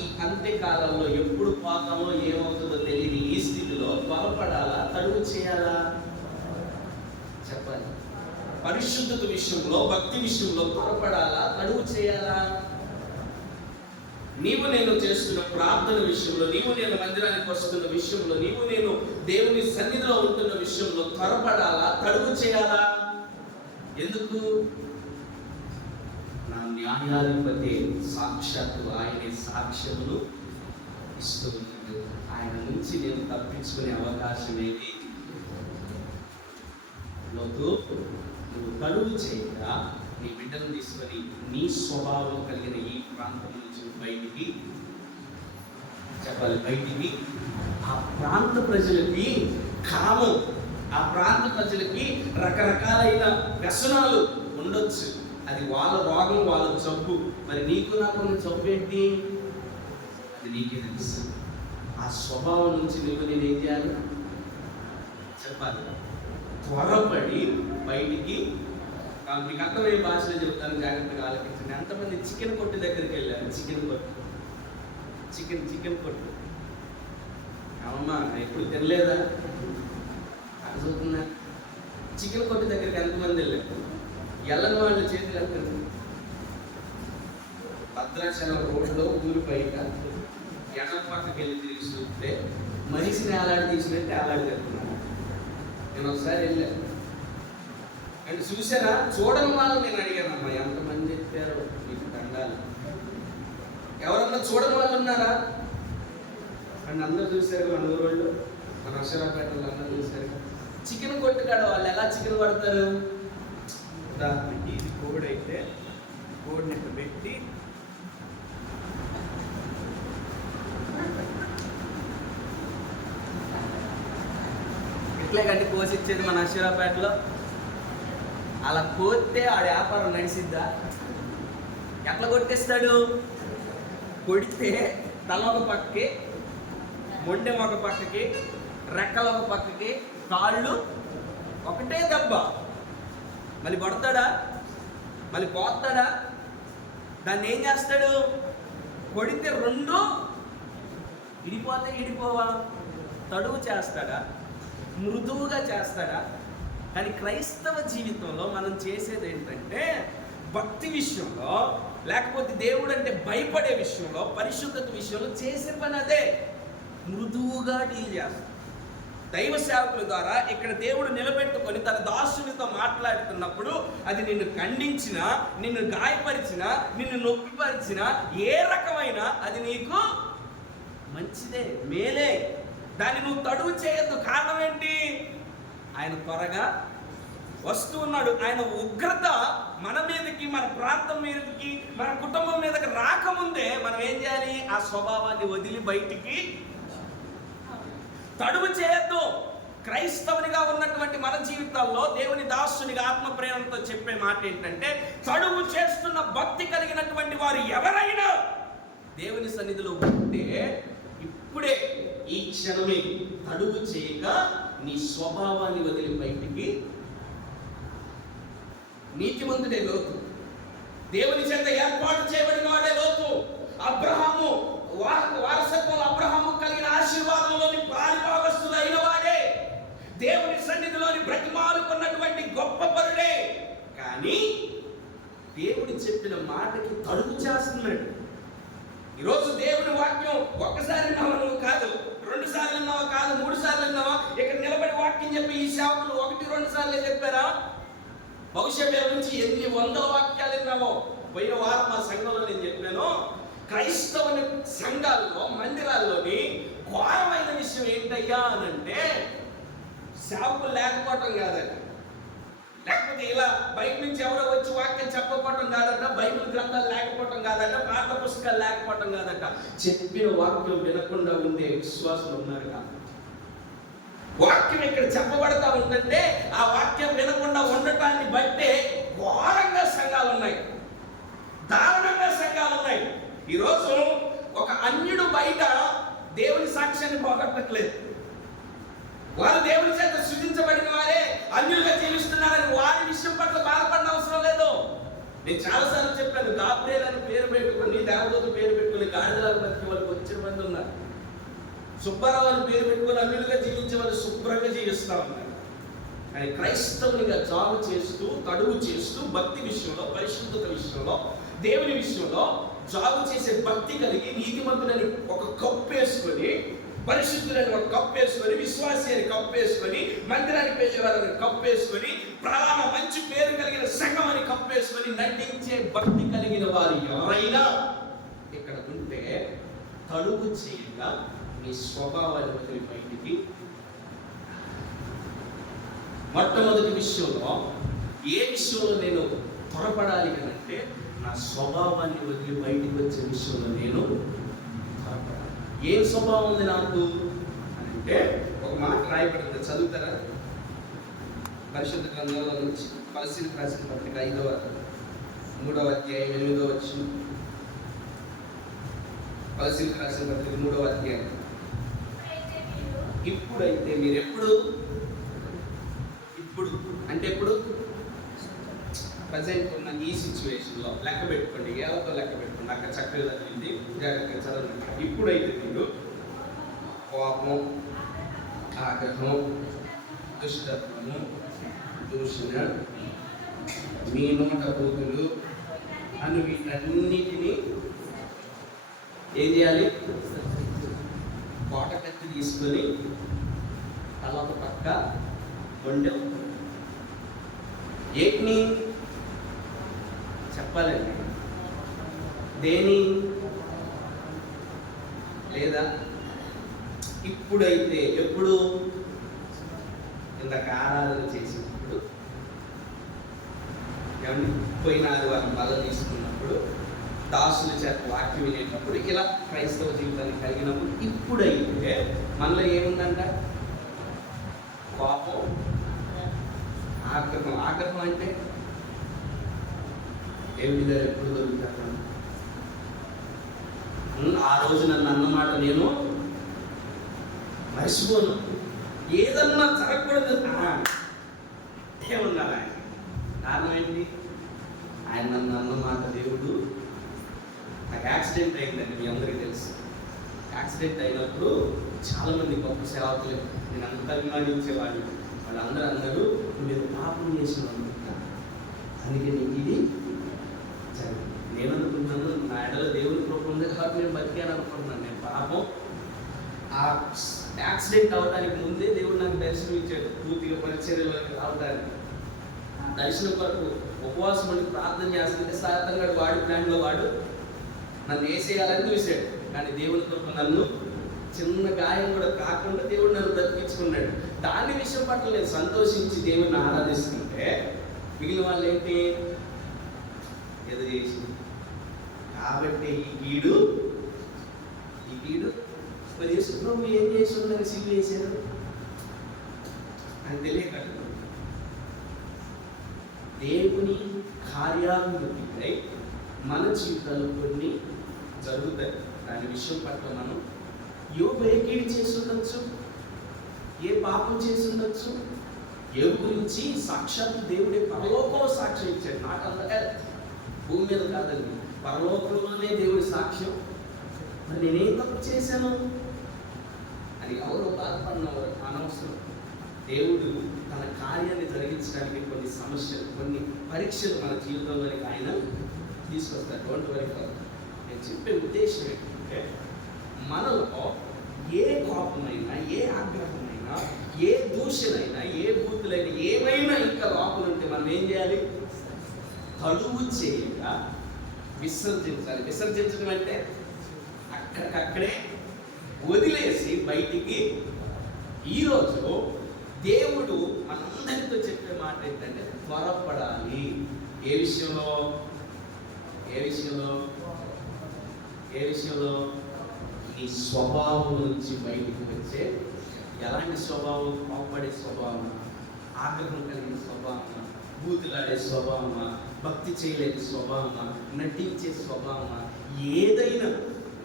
ఈ అంత్యకాలంలో ఎప్పుడు పోతామో ఏమవుతుందో తెలియని ఈ స్థితిలో త్వరపడాలా, తడువు చేయాలా? చెప్పాలి. పరిశుద్ధత విషయంలో, భక్తి విషయంలో త్వరపడాలా, తడువు చేయాలా? నీవు నేను చేస్తున్న ప్రార్థన విషయంలో, నీవు నేను మందిరానికి వస్తున్న విషయంలో, నీవు నేను దేవుని సన్నిధిలో ఉంటున్న విషయంలో త్వరపడాలా, తడువు చేయాలా? ఎందుకు? నా న్యాయాధిపతి సాక్షాత్తు ఆయనే సాక్ష్యములు ఇస్తూ ఉన్నాడు. ఆయన నుంచి నేను తప్పించుకునే అవకాశం ఏది? నువ్వు తడువు చేయగా నీ బిడ్డను తీసుకొని నీ స్వభావం కలిగిన ఈ ప్రాంతం నుంచి బయటికి చెప్పాలి. బయటికి ఆ ప్రాంత ప్రజలకి కామం, ఆ ప్రాంత ప్రజలకి రకరకాలైన వ్యసనాలు ఉండొచ్చు. అది వాళ్ళ రోగం, వాళ్ళ జబ్బు. మరి నీకు నాకు జబ్బు ఏంటి? అది నీకే తెలుసు. ఆ స్వభావం నుంచి నేను ఏం చేయాలి? చెప్పాలి. త్వరపడి బయటికి. మీకు అర్థమయ్యే భాషలో చెప్తాను, జాగ్రత్తగా ఆలోచించండి. ఎంతమంది చికెన్ కొట్టు దగ్గరికి వెళ్ళారు? చికెన్ కొట్టు. అమ్మా ఎప్పుడు తినలేదా? అక్కడ చూస్తున్నా. చికెన్ కొట్టు దగ్గరికి ఎంతమంది వెళ్ళారు? ఎల్లని వాళ్ళ చేతులు ఎక్కడ? భద్రాచలం రోడ్లో ఊరు బయట ఎడం పక్కకి వెళ్ళి తిరిగి చూస్తే మనిషిని ఏలాడి తీసుకుంటే ఏలాడి వెళ్తున్నాను. నేను ఒకసారి వెళ్ళాను అండ్ చూసారా? చూడని వాళ్ళు నేను అడిగాను, అమ్మా ఎంతమంది చెప్పారు మీకు దండాలు? ఎవరన్నా చూడని వాళ్ళు ఉన్నారా? అండ్ అందరూ చూశారు. మన ఊరు వాళ్ళు, మన అక్షరాపేటలో అందరూ చూశారు. చికెన్ కొట్టు కాడ వాళ్ళు ఎలా చికెన్ కొడతారు? ఉదాహరణకి ఇది కోడి అయితే కోడిని ఇక్కడ పెట్టి ఇట్లే కంటే కోసి ఇచ్చేది మన అక్షరాపేటలో. అలా కోస్తే ఆడ వ్యాపారం నడిసిద్దా? ఎట్లా కొట్టేస్తాడు? కొడితే తల ఒక పక్కకి, మొండెం ఒక పక్కకి, రెక్కలు ఒక పక్కకి, కాళ్ళు ఒకటే దెబ్బ. మళ్ళీ కొడతాడా? మళ్ళీ పోతాడా? దాన్ని ఏం చేస్తాడు? కొడితే రెండు ఇడిపోతే ఇడిపోవా? తడువు చేస్తాడా? మృదువుగా చేస్తాడా? కానీ క్రైస్తవ జీవితంలో మనం చేసేది ఏంటంటే, భక్తి విషయంలో, లేకపోతే దేవుడు అంటే భయపడే విషయంలో, పరిశుద్ధత విషయంలో చేసే పని అదే. మృదువుగా డీల్ చేస్తాం. దైవ సేవకుల ద్వారా ఇక్కడ దేవుడు నిలబెట్టుకొని తన దాసునితో మాట్లాడుతున్నప్పుడు అది నిన్ను ఖండించినా, నిన్ను గాయపరిచినా, నిన్ను నొప్పిపరిచినా, ఏ రకమైన అది నీకు మంచిదే, మేలే. దాన్ని నువ్వు తడువు చేయొద్దు. కారణం ఏంటి? ఆయన త్వరగా వస్తూ ఉన్నాడు. ఆయన ఉగ్రత మన మీదకి, మన ప్రాంతం మీదకి, మన కుటుంబం మీదకి రాకముందే మనం ఏం చేయాలి? ఆ స్వభావాన్ని వదిలి బయటికి తడువు చేయొద్దు. క్రైస్తవునిగా ఉన్నటువంటి మన జీవితాల్లో దేవుని దాసునిగా ఆత్మ ప్రేరణతో చెప్పే మాట ఏంటంటే, తడువు చేస్తున్న భక్తి కలిగినటువంటి వారు ఎవరైనా దేవుని సన్నిధిలో ఉంటే ఇప్పుడే ఈ క్షణమే తడువు చేయక నీ స్వభావాన్ని వదిలి బయటికి. నీతిమంతుడే లోతు, దేవుని చేత ఏర్పాటు చేయబడిన వాడే లోతు. అబ్రహాము వారసత్వం, అబ్రహాము కలిగిన ఆశీర్వాదంలోని పాలిభాగస్తులైన వాడే, దేవుని సన్నిధిలోని బ్రతిమాలుకున్నటువంటి గొప్ప పరుడే. కానీ దేవుడు చెప్పిన మాటకి తడువు చేస్తున్నాడు. ఈరోజు దేవుని వాక్యం ఒక్కసారి విన్నావా నువ్వు? కాదు. 2 సార్లు విన్నావా? కాదు. 3 సార్లు విన్నావా? ఇక్కడ నిలబడి వాక్యం చెప్పి ఈ సేవకులు 1-2 సార్లే చెప్పారా? బహుశా నుంచి ఎన్ని వందల వాక్యాలు విన్నావో. పోయిన వారం మా సంఘంలో నేను చెప్పాను, క్రైస్తవుని సంఘాల్లో, మందిరాల్లోని ఘోరమైన విషయం ఏంటయ్యా అనంటే, సేవకులు లేకపోవటం కాదండి, లేకపోతే ఇలా బయట నుంచి ఎవరో వచ్చి వాక్యం చెప్పకపోవటం కాదట, బైబిల్ గ్రంథాలు లేకపోవటం కాదట, పాఠ పుస్తకాలు లేకపోవటం కాదట, చెప్పిన వాక్యం వినకుండా ఉండే విశ్వాసులు ఉన్నారు కాదు. వాక్యం ఇక్కడ చెప్పబడతా ఉంటుంటే ఆ వాక్యం వినకుండా ఉండటాన్ని బట్టే ఘోరంగా సంఘాలు ఉన్నాయి, దారుణంగా సంఘాలు ఉన్నాయి. ఈరోజు ఒక అన్యుడు బయట దేవుని సాక్ష్యాన్ని పోగొట్టట్లేదు. వారు దేవుని చేత సృజించబడిన వారే అన్యులుగా జీవిస్తున్నారని వారి విషయం పట్ల బాధపడిన అవసరం లేదు. నేను చాలాసార్లు చెప్పాను, గాబ్రియల్ అని పేరు పెట్టుకుని, దేవదూత పేరు పెట్టుకుని గాడిదలాగా బతికే వాళ్ళకి వచ్చిన మంది ఉన్నారు. సుబ్బారావు అని పేరు పెట్టుకుని అన్యులుగా జీవించే వాళ్ళు శుభ్రంగా జీవిస్తూ ఉన్నారు. కానీ క్రైస్తవునిగా జాబు చేస్తూ, తడువు చేస్తూ, భక్తి విషయంలో, పరిశుద్ధత విషయంలో, దేవుని విషయంలో జాబు చేసే భక్తి కలిగి, నీతిమంతులని ఒక కప్పు వేసుకొని, పరిశుద్ధులని ఒక కప్పు వేసుకొని, విశ్వాసి అని కప్పు వేసుకొని, మందిరానికి వెళ్ళే వాళ్ళని కప్పు వేసుకొని, ప్రధాన మంచి పేరు కలిగిన సంఘం అని కప్పు వేసుకొని నటించే భక్తి కలిగిన వారు ఎవరైనా ఇక్కడ ఉంటే తడువు చేయగా నీ స్వభావాన్ని వదిలి బయటికి. మొట్టమొదటి విషయంలో, ఏ విషయంలో నేను త్వరపడాలి అంటే, నా స్వభావాన్ని వదిలి బయటికి వచ్చే విషయంలో నేను త్వరపడాలి. ఏ స్వభావం ఉంది నాకు అంటే, ఒక మాట రాయబడింది, చదువుతారా? పరిశుద్ధ గ్రంథంలో నుంచి కొలస్సీలకు రాసిన పత్రిక 5వ అధ్యాయం 8వ వచనం. కొలస్సీలకు రాసిన పత్రిక 3వ అధ్యాయం. ఇప్పుడైతే మీరు ఇప్పుడు అంటే ఎప్పుడు? ప్రజెంట్ ఉన్న ఈ సిచ్యువేషన్లో లెక్క పెట్టుకోండి, ఏళ్ళతో లెక్క పెట్టుకోండి. అక్కడ చక్కగా చదివింది, జాగ్రత్తగా చదవండి. ఇప్పుడైతే మీరు కోపం, ఆగ్రహం, దుష్టత్వము, దూషణ, మీ నోట బూతులు అని వీటన్నిటినీ ఏం చేయాలి? కోట కత్తి తీసుకొని తలొక పక్క వండాం. ఏటిని చెప్పాలండి? దేని లేదా? ఇప్పుడైతే ఎప్పుడు? ఇంతకు ఆరాధన చేసినప్పుడు, పోయిన ఆదివారం బల తీసుకున్నప్పుడు, దాసుల చేత వాక్యం వినేటప్పుడు, ఇలా క్రైస్తవ జీవితాన్ని కలిగినప్పుడు ఇప్పుడైతే మనలో ఏముందంట? కోపం, ఆగ్రహం. ఆగ్రహం అంటే ఏమిటి? ఎప్పుడు దొరుకుతాను? ఆ రోజు నన్ను అన్నమాట నేను మర్చిపోను. ఏదన్నా జరగకూడదు ఏమన్నారు ఆయన. కారణం ఏంటి? ఆయన నన్ను అన్నమాట దేవుడు. నాకు యాక్సిడెంట్ అయిందండి, మీ అందరికీ తెలుసు. యాక్సిడెంట్ అయినప్పుడు చాలామంది గొప్ప సేవకులు నేను అంత అభిమానించేవాళ్ళు, వాళ్ళందరూ మీరు పాపం చేసిన అందుకే నీకు ఇది జరిగింది. నేను అనుకున్నాను, నా ఎడలో దేవుని కృప ఉంది కాబట్టి నేను బతికాను అనుకుంటున్నాను. నేను పాపం ఆ యాక్సిడెంట్ అవడానికి ముందే దేవుడు నాకు దర్శనం ఇచ్చాడు, పూర్తిగా పరిచర్యలోకి రావడానికి. దర్శనం కొరకు ఉపవాసం అని ప్రార్థన చేస్తుంటే సాయంత్రం వాడి ప్లాన్లో వాడు నన్ను వేసేయాలని చూశాడు. కానీ దేవుని కృప నన్ను చిన్న గాయం కూడా కాకుండా దేవుడు నన్ను బ్రతికించుకున్నాడు. దాని విషయం పట్ల నేను సంతోషించి దేవుడిని ఆరాధిస్తుంటే, మిగిలిన వాళ్ళు ఏంటి? ఏదో చేసింది. కాబట్టి ఈ కీడు మరి యేసు ప్రభు ఏం చేసి ఉందని సిలువ వేశారు అని తెలియకట్టు. దేవుని కార్యాభివృద్ధిపై మన జీవితాలు కొన్ని జరుగుతాయి. దాని విషయం పట్ల మనం యోబు ఏ కీడు చేసి ఉండొచ్చు, ఏ పాపం చేసి ఉండొచ్చు. యోబు గురించి సాక్షాత్తు దేవుడే పరలోకంలో సాక్ష్యం ఇచ్చాడు. నాట్ ఆన్ ద ఎర్త్, భూమి మీద కాదండి, పరలోకంలోనే దేవుడి సాక్ష్యం. మరి నేనేం తప్పు చేశాను అని ఎవరో బాధపడినవారు అనవసరం. దేవుడు తన కార్యాన్ని జరిగించడానికి కొన్ని సమస్యలు, కొన్ని పరీక్షలు మన జీవితంలోనికి ఆయన తీసుకొస్తారు. Don't worry for. నేను చెప్పే ఉద్దేశం ఏంటంటే, మనలో ఏ కోపమైనా, ఏ ఆగ్రహమైనా, ఏ దూషణైనా, ఏ బూతులైనా, ఏమైనా ఇంకా లోపల ఉంటే మనం ఏం చేయాలి? కలువు చేయగా విసర్జించాలి. విసర్జించడం అంటే అక్కడికక్కడే వదిలేసి బయటికి. ఈరోజు దేవుడు మనందరితో చెప్పే మాట ఏంటంటే త్వరపడాలి. ఏ విషయంలో? నీ స్వభావం నుంచి బయటికి వచ్చే ఎలాంటి స్వభావం? కోపపడే స్వభావమా, ఆగ్రహం కలిగిన స్వభావమా, బూతులాడే స్వభావమా, భక్తి చేయలేని స్వభావమా, నటించే స్వభావమా, ఏదైనా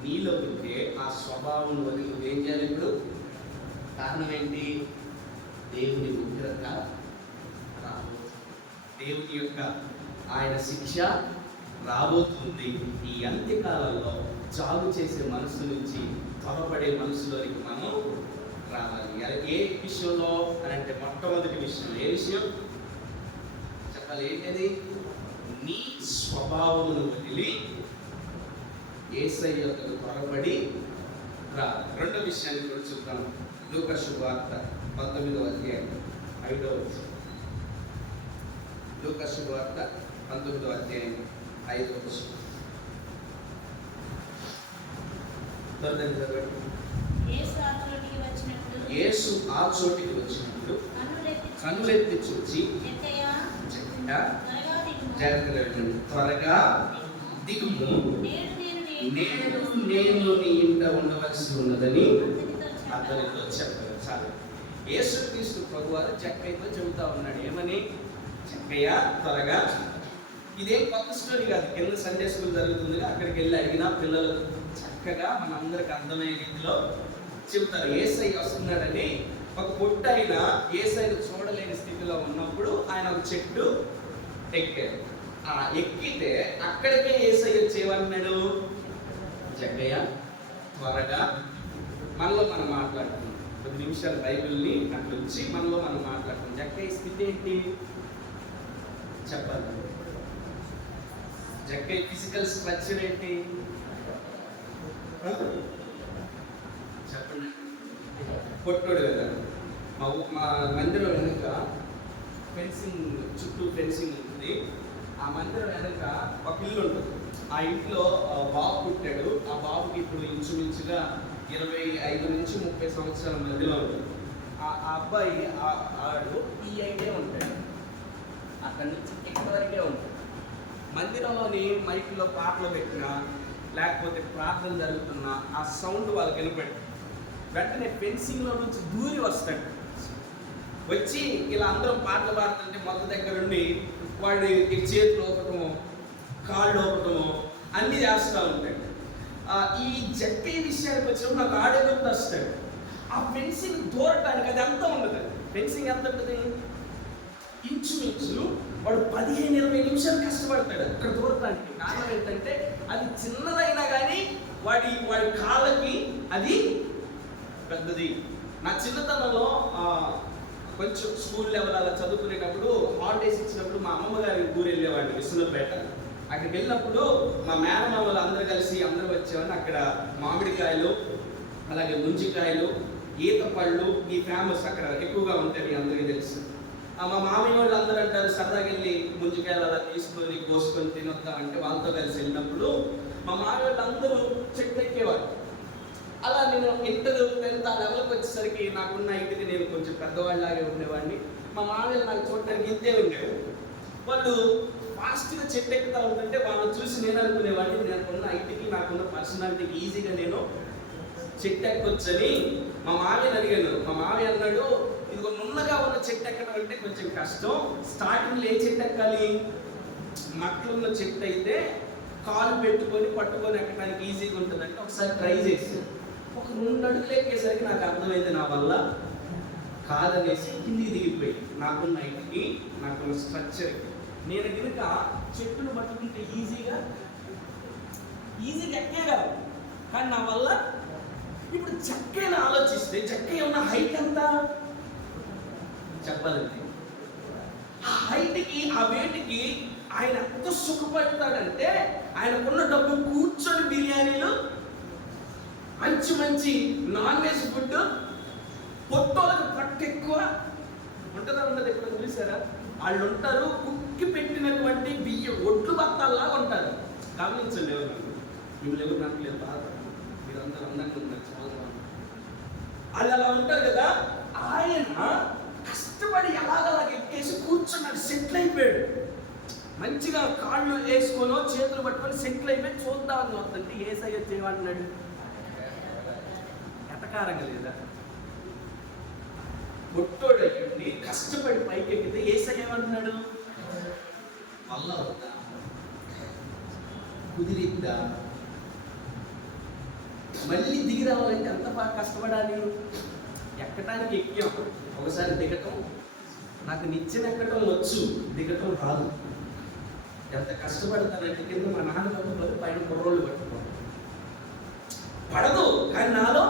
నీలో ఉంటే ఆ స్వభావం వదిలి నువ్వేం చేయాలి? ఇప్పుడు కారణం ఏంటి? దేవుని ఉగ్రత రాబోతుంది. దేవుని యొక్క ఆయన శిక్ష రాబోతుంది. ఈ అంత్యకాలంలో జాగు చేసే మనసు నుంచి త్వరపడే మనసులోనికి మనం రావాలి. ఏ విషయంలో అని అంటే, మొట్టమొదటి విషయం ఏ విషయం చెప్పాలి? ఏంటది? నీ స్వభావమును వదిలి యేసయ్య యొక్కకు త్వరపడి రా. రెండో విషయాన్ని కూడా చూద్దాం. లూకా శుభవార్త 19వ అధ్యాయం 5వ వచనం. లూకా శుభవార్త 19వ అధ్యాయం 5వ వచనం. యేసు ఆ చోటికి వచ్చినప్పుడు కన్నులెత్తి చూచి, త్వరగా దిగుము, నేను నీ ఇంట ఉండవలసి ఉన్నదని అతనితో చెప్పారు. చాలు. యేసుక్రీస్తు ప్రభువారు జక్కయ్యతో చెబుతా ఉన్నాడు. ఏమని? జక్కయ్య త్వరగా. ఇదేం కొత్త స్టోరీ కాదు. కింద సండే స్కూల్ జరుగుతుంది, అక్కడికి వెళ్ళి అడిగినా పిల్లలు చక్కగా మనందరికి అర్థమయ్యే రీతిలో చెబుతారు. యేసయ్య వస్తున్నాడని. ఒక పొట్టు అయినా యేసయ్యను చూడలేని స్థితిలో ఉన్నప్పుడు ఆయన ఒక చెట్టు ఎక్కారు. ఎక్కితే అక్కడికే యేసయ్య వచ్చేవన్నాడు, జక్కయ్య త్వరగా. మనలో మనం మాట్లాడుతున్నాం. 10 నిమిషాలు బైబిల్ని అట్లా వచ్చి మనలో మనం మాట్లాడుతున్నాం. జక్కయ్య స్థితి ఏంటి చెప్పాలి? జక్కయ్య ఫిజికల్ స్ట్రక్చర్ ఏంటి చెప్పండి. పొట్టోడు కదా. మా మందిరం వెనుక ఫెన్సింగ్, చుట్టూ ఫెన్సింగ్ ఉంటుంది. ఆ మందిరం వెనుక ఒక ఇల్లు ఉంటుంది. ఆ ఇంట్లో బాబు పుట్టాడు. ఆ బాబుకి ఇప్పుడు ఇంచుమించుగా 25 నుంచి 30 సంవత్సరాల మధ్యలో ఉంటుంది. ఆ అబ్బాయి ఆడు ఈ ఐడే ఉంటాడు. అక్కడి నుంచి ఇక్కడ వరకే ఉంటాడు. మందిరంలోని మైక్లో పాటలు పెట్టినా, లేకపోతే ప్రార్థన జరుగుతున్నా ఆ సౌండ్ వాళ్ళకి వినపడి వెంటనే ఫెన్సింగ్లో నుంచి దూరి వస్తాడు. వచ్చి ఇలా అందరం పాటలు పాడుతుంటే మొదటి దగ్గర నుండి వాడు చేతులు ఊపటము, కాళ్ళు ఊపటము అన్నీ చేస్తూ ఉంటాడు. ఈ జక్కయ్య విషయానికి వచ్చినప్పుడు నాకు ఆడే గుర్తు వస్తాడు. ఆ ఫెన్సింగ్ దూరటానికి అది అంతా ఉండదు. ఫెన్సింగ్ ఎంత ఉంటుంది? ఇంచుమించు వాడు 15-20 నిమిషాలు కష్టపడతాడు అక్కడ దూరటానికి. కారణం ఏంటంటే అది చిన్నదైనా కానీ వాడి కాళ్ళకి అది పెద్దది. నా చిన్నతనంలో కొంచెం స్కూల్ లెవెల్ అలా చదువుకునేటప్పుడు హాలిడేస్ ఇచ్చినప్పుడు మా అమ్మమ్మ గారి ఊరు వెళ్ళేవాడిని, విశ్వనాథపేట. అక్కడికి వెళ్ళినప్పుడు మా మేనమామలు అందరూ కలిసి అందరూ వచ్చేవాడిని. అక్కడ మామిడికాయలు, అలాగే ముంజికాయలు, ఈత పళ్ళు ఈ ఫేమస్ అక్కడ ఎక్కువగా ఉంటాయి, మీ అందరికీ తెలుసు. మా మామయ్య వాళ్ళు అందరూ అంటారు సరదాగా వెళ్ళి ముంజికాయలు అలా తీసుకొని కోసుకొని తినొద్దామంటే వాళ్ళతో కలిసి వెళ్ళినప్పుడు మా మామయ్య వాళ్ళు అందరూ చెట్టు ఎక్కేవారు. అలా నేను ఇంటర్ 10th ఆ లెవెల్కి వచ్చేసరికి నాకున్న ఇంటికి నేను కొంచెం పెద్దవాళ్ళలాగే ఉండేవాడిని. మా మామయ్యలు నాకు చూడటానికి ఇంతే ఉండేవారు. వాళ్ళు ఫాస్ట్గా చెట్టు ఎక్కుతా ఉంటుంటే వాళ్ళని చూసి నేను అనుకునేవాడిని, నేనుకున్న హైట్కి నాకున్న పర్సనాలిటీకి ఈజీగా నేను చెట్టు ఎక్కొచ్చని మా మామయ్యని అడిగాను. మా మామయ్య అన్నాడు, ఇదిగో నున్నగా ఉన్న చెట్టు ఎక్కడం అంటే కొంచెం కష్టం, స్టార్టింగ్లో ఏ చెట్టు ఎక్కాలి, మట్లున్న చెట్టు అయితే కాలు పెట్టుకొని పట్టుకొని ఎక్కడానికి ఈజీగా ఉంటుందంటే ఒకసారి ట్రై చేసి ఒక 2 అడుగులు ఎక్కేసరికి నాకు అర్థమైంది నా వల్ల కాదనేసి కిందికి దిగిపోయి నాకున్న హైట్కి నాకున్న స్ట్రక్చర్కి. నేను కనుక చెట్టును పట్టుకుంటే ఈజీగా ఎక్కేయగలను, కానీ నా వల్ల ఇప్పుడు చక్కని ఆలోచిస్తే చక్కగా ఉన్న హైట్ ఎంత చెప్పాలంటే ఆ హైట్కి ఆ వేటికి ఆయన ఎంత సుఖపడతాడంటే ఆయనకున్న డబ్బు కూర్చొని బిర్యానీలు, మంచి నాన్ వెజ్ ఫుడ్, పొట్టోళ్ళకి పట్టు ఎక్కువ ఉంటుందా ఉండదు, ఎప్పుడు చూసారా? వాళ్ళు ఉంటారు కుక్కి పెట్టినటువంటి బియ్యం ఒడ్లు బత్తాల్లాగా ఉంటారు. గమనించండి, ఎవరు వీళ్ళు ఎవరు నాకు లేదు బాధ, మీరందరూ అందంగా ఉన్నారు, చాలా వాళ్ళు అలా ఉంటారు కదా. ఆయన కష్టపడి ఎలాగలాగ ఎక్కేసి కూర్చున్నాడు, సెటిల్ అయిపోయాడు. మంచిగా కాళ్ళు వేసుకొని చేతులు పట్టుకొని సెటిల్ అయిపోయి చూద్దామని వస్తుంటే ఏసయ్య చేయమన్నాడు. ఎటకారంగా లేదా? పొట్టోడయ్యండి కష్టపడి పైకి ఎక్కితే ఏసయ్య ఏమంటున్నాడు, వల్ల అవుతా కుదిరిద్దా, మళ్ళీ దిగి రావాలంటే ఎంత బాగా కష్టపడాలి. ఎక్కడానికి ఎక్కాం, ఒకసారి దిగటం, నాకు నిచ్చెన ఎక్కడం వచ్చు, దిగటం రాదు. ఎంత కష్టపడతానంటే కింద మా నాన్న పట్టుకొని పైన కుర్రోళ్ళు పట్టుకోవాలి, పడదు. కానీ నాలో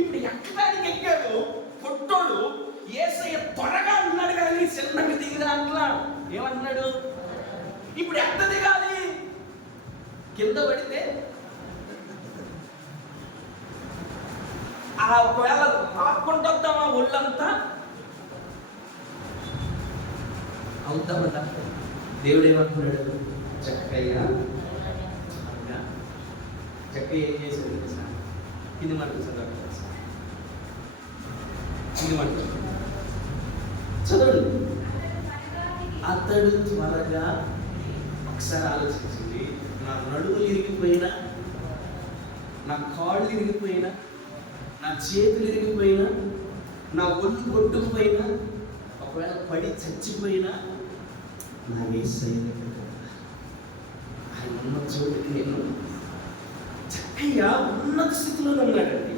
ఇప్పుడు ఎక్కడానికి ఎక్కాడు పొట్టోడు, యేసయ్య త్వరగా అన్నాడు కానీ చిన్నగా దిగిరా అట్లా ఏమన్నాడు. ఇప్పుడు ఎంత దిగాలి, కింద పడితే ఒకవేళ రాకుంటొద్దామా ఒళ్ళంతా అవుతామట. దేవుడు ఏమంటున్నాడు, చక్కయ్య ఏం చేశాడు సార్, ఇది మనకు చదవట్లేదు సార్, ఇది మనకు చదవండి. అతడు త్వరగా, ఒకసారి ఆలోచించింది, నా నడుములు ఇరిగిపోయినా, నా కాళ్ళు ఇరిగిపోయినా, నా చేతులు ఇరిగిపోయినా, నా ఒళ్ళు కొట్టుకుపోయినా, ఒకవేళ పడి చచ్చిపోయినా, నా యేసయ్య ఆయన ఉన్న చోటుకి నేను చక్కగా ఉన్నత స్థితిలో ఉన్నాడండి,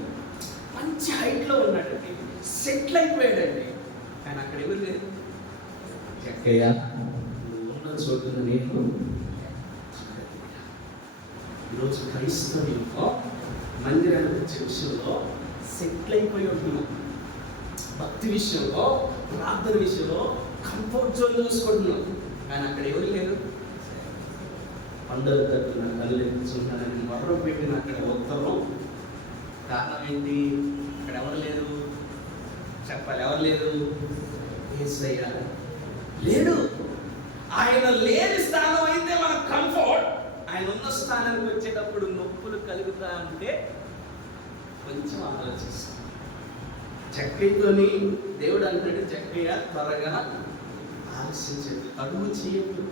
మంచి హైట్లో ఉన్నాడండి, సెటిల్ అయిపోయాడండి. ఆయన అక్కడ ఎవరు లేదు, చక్కగా ఉన్న చోటున నేను. ఈరోజు క్రైస్తవులో మందిరానికి వచ్చే విషయంలో సెటిల్ అయిపోయి ఉంటున్నాం, భక్తి విషయంలో, ప్రార్థన విషయంలో కంఫర్ట్ జోన్ చూసుకుంటున్నాం, కానీ అక్కడ ఎవరు లేరు. అందరూ తరపున కళ్ళు ఎత్తుకుంటానని మొర్ర పెట్టిన అక్కడ ఉత్తరం. కారణం ఏంటి, అక్కడ ఎవరు లేరు చెప్పాలి, ఎవరు లేరు, యేసయ్య లేడు. ఆయన లేని స్థానం అయితే మన కంఫర్ట్, ఆయన ఉన్న స్థానానికి వచ్చేటప్పుడు నొప్పులు కలుగుతా ఉంటే కొంచెం ఆలోచిస్తాం. చక్కయ్యతోని దేవుడు అంటాడు, చక్కయ్య త్వరగా ఆలోచించండి, అడుగు చేయొద్దు.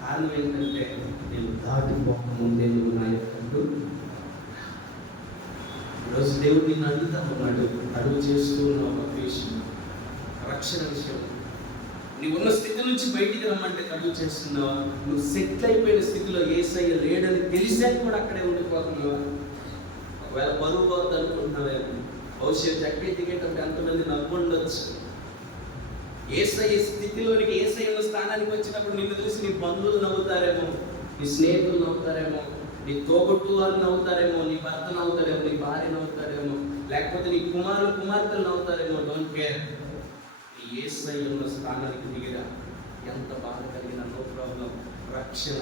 కారణం ఏంటంటే నేను దాటిపోకముందే నువ్వు నా యొక్క. ఈరోజు దేవుడు నిన్ను అడుగుతా ఉన్నాడు, అడుగు చేస్తూ ఉన్న ఒక విషయం, రక్షణ విషయం. నీవు ఉన్న స్థితి నుంచి బయటికి రమ్మంటే అడుగు చేస్తున్నావా? నువ్వు సెటిల్ అయిపోయిన స్థితిలో యేసయ్య లేడని తెలిసాక కూడా అక్కడే ఉండిపోతున్నావా? ఒకవేళ బరువు పోద్దు అనుకుంటున్నావేమో, భవిష్యత్తు చక్కగా దిగేటప్పుడు ఎంతమంది నవ్వుండొచ్చు. యేసయ్య స్థితిలోనికి, యేసయ్య ఉన్న స్థానానికి వచ్చినప్పుడు నిన్ను చూసి నీ బంధువులు నవ్వుతారేమో, నీ స్నేహితులు నవ్వుతారేమో, నీ తోబుట్టు వాళ్ళు నవ్వుతారేమో, నీ భర్త నవ్వుతారేమో, నీ భార్య నవ్వుతారేమో, లేకపోతే నీ కుమార్తెలు నవ్వుతారేమో. Don't care. నీ యేసయ్య ఉన్న స్థానానికి దిగిరా, ఎంత బాధ కలిగిన నో ప్రాబ్లం. రక్షణ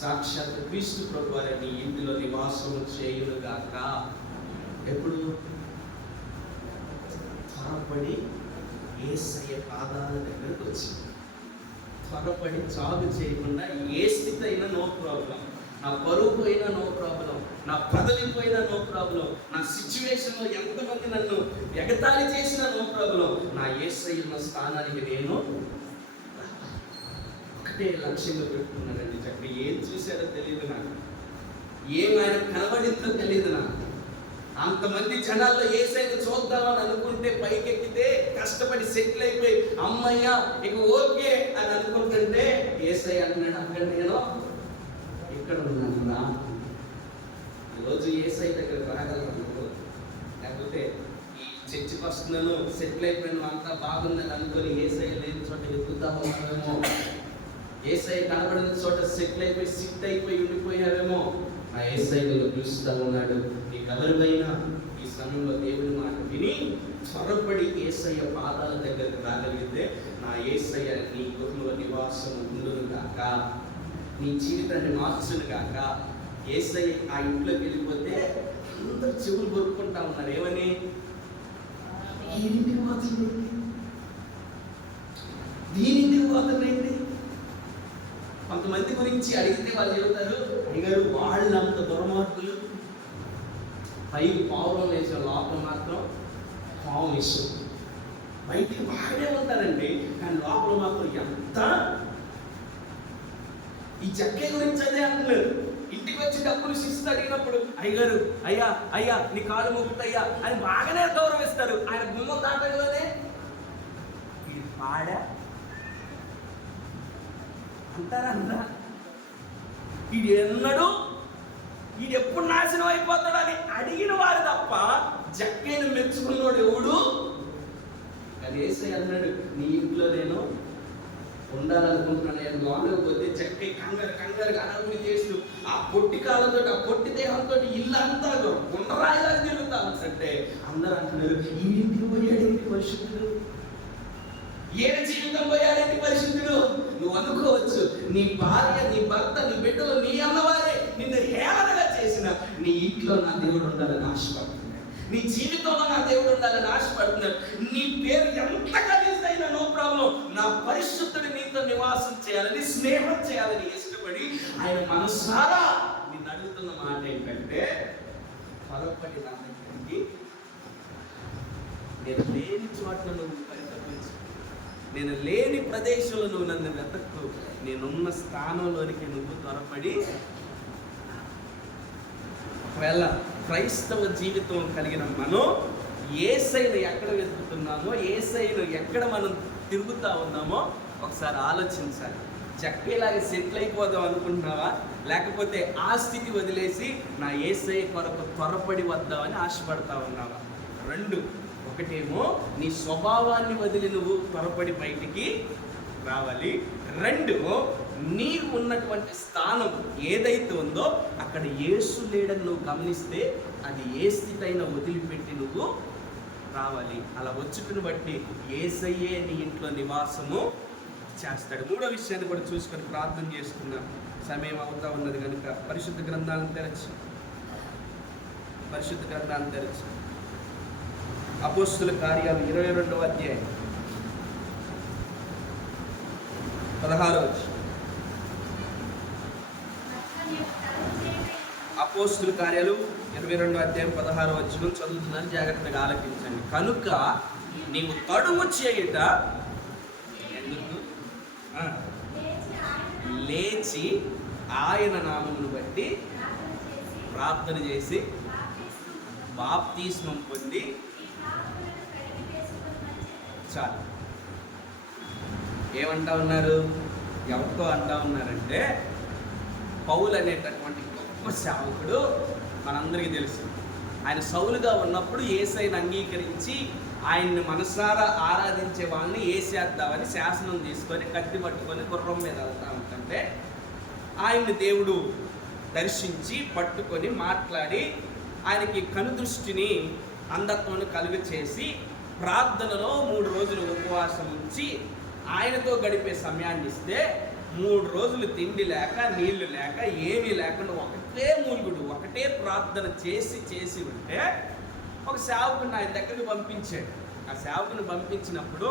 సాక్షాత్ క్రీస్తు ప్రభువారే నీ ఇంటిలో నివాసం చేయునుగాక. ఎప్పుడు త్వరపడి యేసయ్య పాదాల దగ్గరకు వచ్చి త్వరపడి చాలు చేయకుండా, ఏ స్థితి అయినా నో ప్రాబ్లం, నా పరువు పోయినా నో ప్రాబ్లం, నా పదవి పోయినా నో ప్రాబ్లం, నా సిచ్యువేషన్లో ఎంతమంది నన్ను ఎగతాళి చేసినా నో ప్రాబ్లం, నా యేసయ్య ఉన్న స్థానానికి నేను ఒక ఒక్కటే లక్ష్యంగా పెట్టుకున్నాడండి. చక్కగా ఏం చూశాడో తెలియదు నాకు, ఏం ఆయన కనబడిందో తెలియదు నాకు. అంతమంది జనాల్లో యేసయ్యను చూద్దామని అనుకుంటే పైకెక్కితే కష్టపడి సెటిల్ అయిపోయి అమ్మయ్య ఇక ఓకే అని అనుకుంటుంటే యేసయ్య అంటున్నాడు, అక్కడ నేను ఇక్కడ ఉన్నాను రా. ఈరోజు యేసయ్య దగ్గర రాగలను, లేకపోతే ఈ చర్చికి వస్తున్నాను సెటిల్ అయిపోయిన అంతా బాగుందని అనుకొని యేసయ్య లేని చోట వెతుకుతా ఉన్నావేమో, యేసయ్య కనబడిన చోట సెటిల్ అయిపోయి సిట్ అయిపోయి ఉండిపోయావేమో. ఆ యేసయ్యను పిలుస్తా ఉన్నాడు. నీకెవరిపైనా ఈ సమయంలో దేవుని మాట విని త్వరపడి యేసయ్య పాదాల దగ్గరకు రాగలిగితే, నా యేసయ్య నీ గృహంలో నివాసం ఉండును గాక, నీ జీవితాన్ని మార్చును గాక. యేసయ్య ఆ ఇంట్లోకి వెళ్ళిపోతే అందరూ చెవులు కొరుక్కుంటా ఉన్నారు, ఏమని? దీనింటికి పోతుందండి, దీనింటికి పోతుందండి. కొంతమంది గురించి అడిగితే వాళ్ళు చెబుతారు, అయ్యారు వాళ్ళంత దుర్మార్గులు, పైకి పావులో వేసిన లోపల మాత్రం పావు ఇష్టం, బయటికి బాగానే ఉంటారండి కానీ లోపల మాత్రం ఎంత. ఈ చెక్కే గురించి అదే అంటున్నారు. ఇంటికి వచ్చి డబ్బులు శిస్తు అడిగినప్పుడు, అయ్యారు అయ్యా అయ్యా నీ కాలు మొక్కుతయ్యా అని బాగానే గౌరవిస్తారు. ఆయన గుమ్మం దాటగానే ఇది పాడా అంటారా? ఇది ఎన్నడు, ఇది ఎప్పుడు నాశనం అయిపోతాడు అని అడిగిన వారు తప్ప జక్కేను మెచ్చుకున్నాడు ఎవడు? కానీ యేసయ్య అన్నాడు, నీ ఇంట్లో నేను ఉండాలనుకుంటున్నాను. నేను లోపలికి పోతే జక్కే కంగారు కంగారుగా అడవులు చేస్తూ ఆ పొట్టి కాళ్ళతో ఆ పొట్టి దేహంతో ఇల్లు అంతా గుండ్రాయిలా తిరుగుతాను అంటే అందరూ అంటున్నారు, ఈ ఇంటికి పోయాడేంటి పరిశుద్ధుడు, ఏ జీవితం పోయాడేంటి పరిశుద్ధుడు. నువ్వు అనుకోవచ్చు, నీ భార్య నీ భర్త నీ బిడ్డలు నీ అన్నవారే నిన్ను హేళనగా చేసిన నీ ఇంట్లో నా దేవుడు ఉండాలని ఆశపడుతున్నాడు, నీ జీవితంలో నా దేవుడు ఉండాలని ఆశపడుతున్నాడు. నీ పేరు ఎంత ఖరీదైనా నో ప్రాబ్లం, నా పరిశుద్ధుడు నీతో నివాసం చేయాలని స్నేహం చేయాలని ఇష్టపడి ఆయన మనసారా నిన్ను అడుగుతున్న మాట ఏంటంటే, త్వరపడి నా దగ్గరికి, నేను లేని చోట్ల నువ్వు పరితపించు, నేను లేని ప్రదేశంలో నువ్వు నన్ను వెతక్కు, నేనున్న స్థానంలోనికి నువ్వు త్వరపడి. ఒకవేళ క్రైస్తవ జీవితం కలిగిన మనం యేసయ్యను ఎక్కడ వెతుకుతున్నామో, యేసయ్యను ఎక్కడ మనం తిరుగుతా ఉన్నామో ఒకసారి ఆలోచించాలి. చక్కేలాగా సెటిల్ అయిపోదాం అనుకుంటున్నావా, లేకపోతే ఆ స్థితి వదిలేసి నా యేసయ్య కొరకు త్వరపడి వద్దామని ఆశపడతా ఉన్నావా? రెండు, ఒకటేమో నీ స్వభావాన్ని వదిలి నువ్వు త్వరపడి బయటికి రావాలి. రెండు, నీకు ఉన్నటువంటి స్థానం ఏదైతే ఉందో అక్కడ యేసు లేడని నువ్వు గమనిస్తే అది ఏ స్థితి అయినా వదిలిపెట్టి నువ్వు రావాలి. అలా వచ్చుకుని బట్టి యేసయ్యే నీ ఇంట్లో నివాసము చేస్తాడు. మూడో విషయాన్ని కూడా చూసుకొని ప్రార్థన చేసుకున్నాం, సమయం అవుతా ఉన్నది కనుక పరిశుద్ధ గ్రంథాలను తెరచి అపోస్తుల కార్యాలు 22వ అధ్యాయం 16వ వచనం. అపోస్తుల కార్యాలు 22వ అధ్యాయం 16వ వచనం చదువుతున్నాను, జాగ్రత్తగా ఆలకించండి. కనుక నీవు తడుము చేయుట లేచి ఆయన నామమును బట్టి ప్రార్థన చేసి బాప్తిస్మం పొంది చాలు. ఏమంటా ఉన్నారు? ఎవరితో అంటా ఉన్నారంటే, పౌలు అనేటటువంటి గొప్ప సేవకుడు మనందరికీ తెలుసు. ఆయన సౌలుగా ఉన్నప్పుడు యేసయ్యను అంగీకరించి ఆయన్ని మనసారా ఆరాధించే వాళ్ళని వేసేద్దామని శాసనం తీసుకొని కత్తి పట్టుకొని గుర్రం మీద వెళ్తా ఉంటుంటే ఆయన్ని దేవుడు దర్శించి పట్టుకొని మాట్లాడి ఆయనకి కనుదృష్టిని అంధత్వాన్ని కలుగ చేసి ప్రార్థనలో 3 రోజులు ఉపవాసం ఉంచి ఆయనతో గడిపే సమయాన్ని ఇస్తే 3 రోజులు తిండి లేక నీళ్లు లేక ఏమీ లేకుండా ఒకటే మూలుగుడు ఒకటే ప్రార్థన చేసి ఉంటే ఒక సేవకుని ఆయన దగ్గరికి పంపించాడు. ఆ సేవకుని పంపించినప్పుడు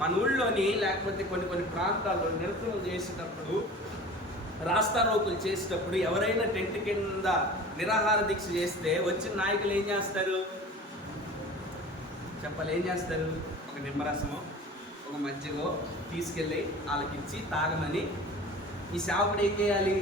మన ఊళ్ళోని లేకపోతే కొన్ని ప్రాంతాల్లో నిరసనలు చేసేటప్పుడు, రాస్తారోకులు చేసేటప్పుడు ఎవరైనా టెంట్ కింద నిరాహార దీక్ష చేస్తే వచ్చిన నాయకులు ఏం చేస్తారు చెప్పాలి? ఏం చేస్తారు? ఒక నిమ్మరసమో ఒక మజ్జిగో తీసుకెళ్ళి వాళ్ళకిచ్చి తాగమని ఈ సేవకుడు ఏం చేయాలి?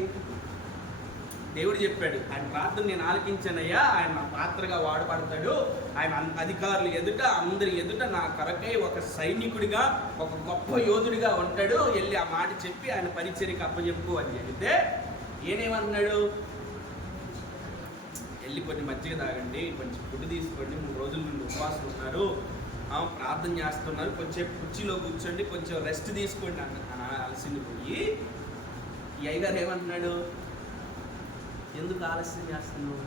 దేవుడు చెప్పాడు, ఆయన ప్రార్థన నేను ఆలకించానయ్యా, ఆయన నా పాత్రగా వాడబడతాడు, ఆయన అధికారులు ఎదుట అందరి ఎదుట నా కొరకై ఒక సైనికుడిగా ఒక గొప్ప యోధుడిగా ఉంటాడు, వెళ్ళి ఆ మాట చెప్పి ఆయన పరిచర్యకి అప్పచెప్పు అని చెబితే ఏనేమన్నాడు? వెళ్ళి కొన్ని మజ్జిగ తాగండి, కొంచెం ఫుడ్ తీసుకోండి, 3 రోజుల నుండి ఉపవాసం ఉన్నారు, ప్రార్థన చేస్తున్నారు, కొంచెం కుర్చీలో కూర్చోండి, కొంచెం రెస్ట్ తీసుకోండి అలసింది పోయి ఈ అయ్యగారు ఏమంటున్నాడు? ఎందుకు ఆలస్యం చేస్తున్నావు?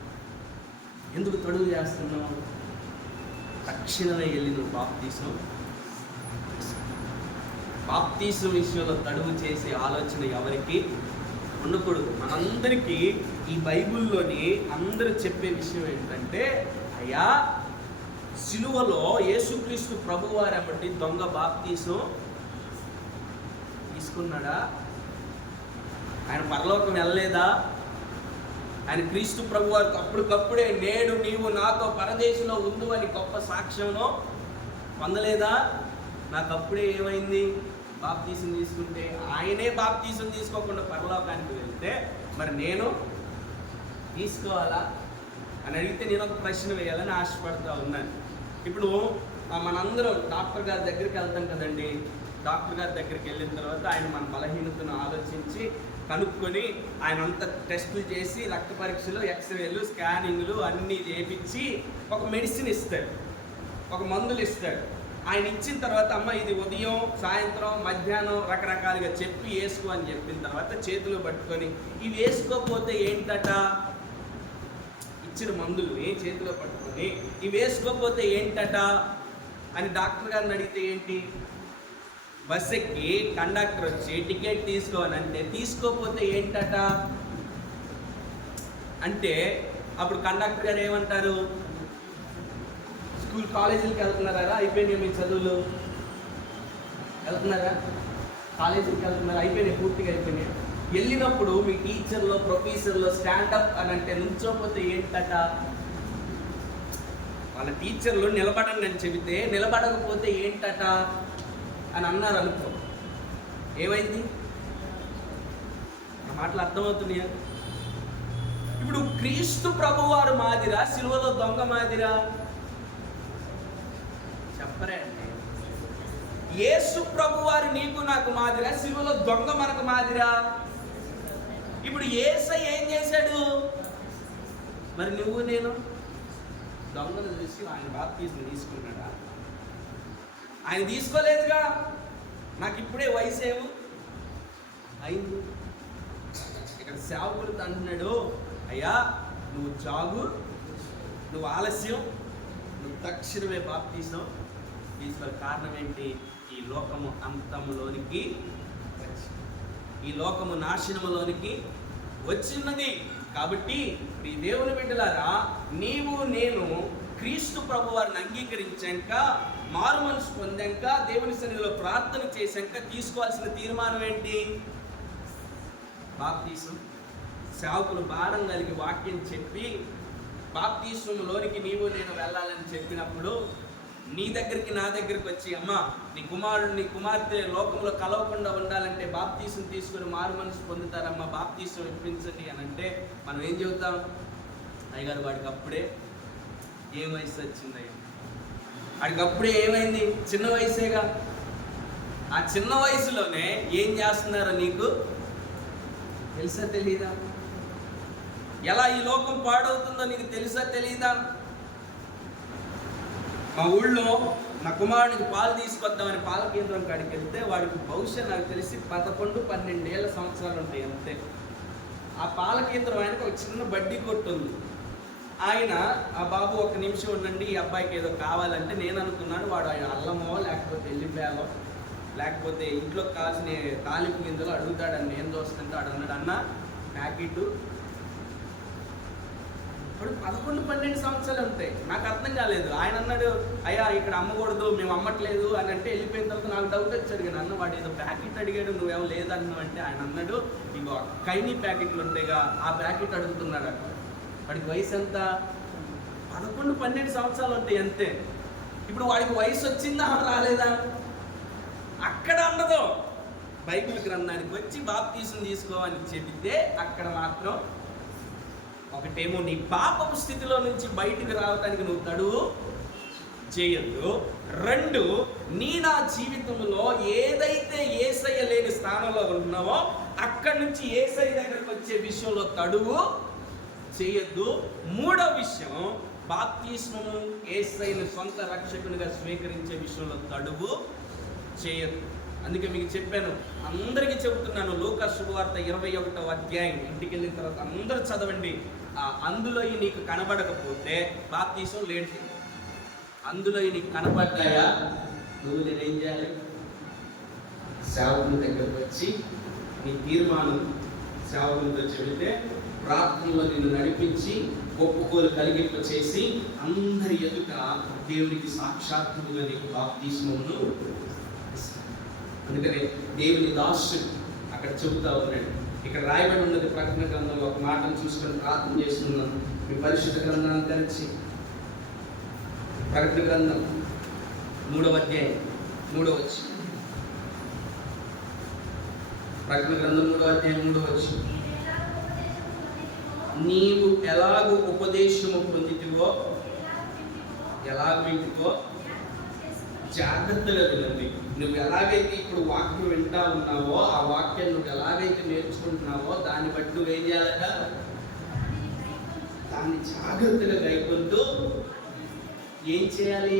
ఎందుకు తడువు చేస్తున్నావు? తక్షణమే వెళ్ళి నువ్వు బాప్తీసం విషయంలో తడువు చేసే ఆలోచన ఎవరికి ఉండకూడదు. మనందరికీ ఈ బైబిల్లోని అందరూ చెప్పే విషయం ఏంటంటే, అయ్యా సిలువలో యేసుక్రీస్తు ప్రభువారు బట్టి దొంగ బాప్తీసం తీసుకున్నాడా? ఆయన పరలోకం వెళ్ళలేదా? ఆయన క్రీస్తు ప్రభువారికి అప్పటికప్పుడే నేడు నీవు నాతో పరదేశంలో ఉండు అని గొప్ప సాక్ష్యంలో పొందలేదా? నాకు అప్పుడే ఏమైంది? బాప్తీసం తీసుకుంటే ఆయనే బాప్తీసం తీసుకోకుండా పరలోకానికి వెళ్తే మరి నేను తీసుకోవాలా అని అడిగితే నేను ఒక ప్రశ్న వేయాలని ఆశపడుతూ ఉన్నాను. ఇప్పుడు మనందరం డాక్టర్ గారి దగ్గరికి వెళ్తాం కదండి. డాక్టర్ గారి దగ్గరికి వెళ్ళిన తర్వాత ఆయన మన బలహీనతను ఆలోచించి కనుక్కొని ఆయన అంత టెస్టులు చేసి రక్త పరీక్షలు, ఎక్స్రేలు, స్కానింగ్లు అన్నీ చేయించి ఒక మెడిసిన్ ఇస్తాడు, ఒక మందులు ఇస్తాడు. ఆయన ఇచ్చిన తర్వాత అమ్మ ఇది ఉదయం, సాయంత్రం, మధ్యాహ్నం రకరకాలుగా చెప్పి వేసుకో అని చెప్పిన తర్వాత చేతులు పట్టుకొని ఇవి వేసుకోకపోతే ఏంటట? ఇచ్చిన మందుల్ని చేతిలో పట్టుకొని ఇవి వేసుకోకపోతే ఏంటట అని డాక్టర్ గారిని అడిగితే ఏంటి? బస్ ఎక్కి కండక్టర్ వచ్చి టికెట్ తీసుకోవాలంటే తీసుకోకపోతే ఏంటట అంటే అప్పుడు కండక్టర్ గారు ఏమంటారు? స్కూల్ కాలేజీలకి వెళ్తున్నారా? అయిపోయినాయి మీ చదువులు? వెళ్తున్నారా? కాలేజీకి వెళ్తున్నారా? అయిపోయినాయి, పూర్తిగా అయిపోయినాయి. వెళ్ళినప్పుడు మీ టీచర్లో, ప్రొఫెసర్లో స్టాండప్ అని అంటే నుంచోపోతే ఏంటట? వాళ్ళ టీచర్లు నిలబడండి అని చెబితే నిలబడకపోతే ఏంటట అని అన్నారు అనుకో, ఏమైంది? ఆ మాటలు అర్థమవుతున్నాయా? ఇప్పుడు క్రీస్తు ప్రభువారు మాదిరా, సిలువలో దొంగ మాదిరా? చెప్పరే అండి. యేసు ప్రభువారు నీకు నాకు మాదిరా, సిలువలో దొంగ మనకు మాదిరా? ఇప్పుడు యేసయ్య ఏం చేశాడు? మరి నువ్వు నేను దొంగను చూసి ఆయన బాప్తీసం తీసుకున్నాడా? ఆయన తీసుకోలేదుగా. నాకు ఇప్పుడే వయసు ఏమో అయింది. ఇక్కడ సేవకుడు అంటున్నాడు, అయ్యా నువ్వు జాగు, నువ్వు ఆలస్యం, నువ్వు తక్షణమే బాప్తీసం తీసుకోవాలి. కారణం ఏంటి? ఈ లోకము అంతములోనికి, ఈ లోకము నాశనములోనికి వచ్చినది. కాబట్టి ఈ దేవుని బిడ్డలారా, నీవు నేను క్రీస్తు ప్రభువారిని అంగీకరించాక, మారు మనసు పొందాక, దేవుని సన్నిధిలో ప్రార్థన చేశాక తీసుకోవాల్సిన తీర్మానం ఏంటి? బాప్తీసం. సేవకులు భారం కలిగి వాక్యం చెప్పి బాప్తీసంలోనికి నీవు నేను వెళ్ళాలని చెప్పినప్పుడు నీ దగ్గరికి నా దగ్గరికి వచ్చి, అమ్మ నీ కుమారుడు నీ కుమార్తె లోకంలో కలవకుండా ఉండాలంటే బాప్తీసం తీసుకుని మారు మనసు పొందుతారమ్మా, బాప్తీసం ఇప్పించండి అని అంటే మనం ఏం చెబుతాం? అయ్యగారు వాడికి అప్పుడే ఏం వయసు వచ్చిందయ్యా, వాడికి అప్పుడే ఏమైంది? చిన్న వయసేగా. ఆ చిన్న వయసులోనే ఏం చేస్తున్నారో నీకు తెలుసా తెలీదా? ఎలా ఈ లోకం పాడవుతుందో నీకు తెలుసా తెలీదా? మా ఊళ్ళో నా కుమారుడికి పాలు తీసుకొద్దామని పాల కేంద్రం కాడికి వెళ్తే వాడికి బహుశా నాకు తెలిసి 11-12 సంవత్సరాలు ఉంటాయి అంతే. ఆ పాల కేంద్రం ఆయనకు ఒక చిన్న బడ్డీ కొట్టు ఉంది. ఆయన ఆ బాబు ఒక నిమిషం ఉండండి, ఈ అబ్బాయికి ఏదో కావాలంటే నేను అనుకున్నాను వాడు ఆయన అల్లమో లేకపోతే ఎల్లిపాయలో లేకపోతే ఇంట్లో కాసిన తాలింపు గింజలో అడుగుతాడని నేను దోస్తుంటే వాడు అన్నాడు, అన్న ప్యాకెట్. ఇప్పుడు 11-12 సంవత్సరాలు ఉంటాయి. నాకు అర్థం కాలేదు. ఆయన అన్నాడు, అయ్యా ఇక్కడ అమ్మకూడదు, మేము అమ్మట్లేదు అని అంటే వెళ్ళిపోయిన తర్వాత నాకు డౌట్ వచ్చాడు కానీ అన్న వాడు ఏదో ప్యాకెట్ అడిగాడు, నువ్వేమో లేదన్నావు అంటే ఆయన అన్నాడు, ఇంకో కైనీ ప్యాకెట్లు ఉంటాయిగా ఆ ప్యాకెట్ అడుగుతున్నాడు. వాడికి వయసు ఎంత? 11-12 సంవత్సరాలు ఉంటాయి అంతే. ఇప్పుడు వాడికి వయసు వచ్చిందా రాలేదా? అక్కడ ఉండదు. బైబిల్ గ్రంథానికి వచ్చి బాప్తీసం తీసుకోమని చెబితే అక్కడ మాత్రం ఒకటేమో నీ పాపపు స్థితిలో నుంచి బయటికి రావడానికి నువ్వు తడువు చేయొద్దు. 2, నా జీవితంలో ఏదైతే యేసయ్య లేని స్థానంలో ఉన్నావో అక్కడి నుంచి యేసయ్య దగ్గరకు వచ్చే విషయంలో తడువు చేయొద్దు. 3వ విషయం, బాప్తిస్మము యేసయ్యను సొంత రక్షకునిగా స్వీకరించే విషయంలో తడువు చేయొద్దు. అందుకే మీకు చెప్పాను, అందరికీ చెబుతున్నాను, లూకా శుభవార్త 21వ అధ్యాయం ఇంటికి వెళ్ళిన తర్వాత అందరూ చదవండి. అందులో నీకు కనబడకపోతే బాప్తిసం లేట్. అందులో నీకు కనబడ్డాయా, నువ్వు నేనేం చేయాలి? సేవకుని దగ్గరకు వచ్చి నీ తీర్మానం సేవకునితో చెబితే ప్రార్థనలో నిన్ను నడిపించి ఒప్పుకోలు కలిగింప చేసి అందరి ఎదుట దేవునికి సాక్షాత్తుగా నీకు బాప్తిస్మమును ఇస్తాడు. అందుకని దేవుని దాసుడు అక్కడ చెబుతా ఉన్నాడు. ఇక్కడ రాయబడి ఉన్నది ప్రకటన గ్రంథంలో ఒక మాటను చూసుకొని ప్రార్థన చేస్తున్నాను. మీ పరిశుద్ధ గ్రంథాన్ని తెరిచి ప్రకటన గ్రంథం 3వ అధ్యాయం 3వ వచనం. ప్రకటన గ్రంథం 3వ అధ్యాయం 3వ వచనం. నీవు ఎలాగూ ఉపదేశము పొందితివో, ఎలాగ వింటివో జాగ్రత్తగా వినండి. నువ్వు ఎలాగైతే ఇప్పుడు వాక్యం వింటా ఉన్నావో, ఆ వాక్యం నువ్వు ఎలాగైతే నేర్చుకుంటున్నావో దాన్ని బట్టి నువ్వేం చేయాలట? దాన్ని జాగ్రత్తగా గైకొంటూ ఏం చేయాలి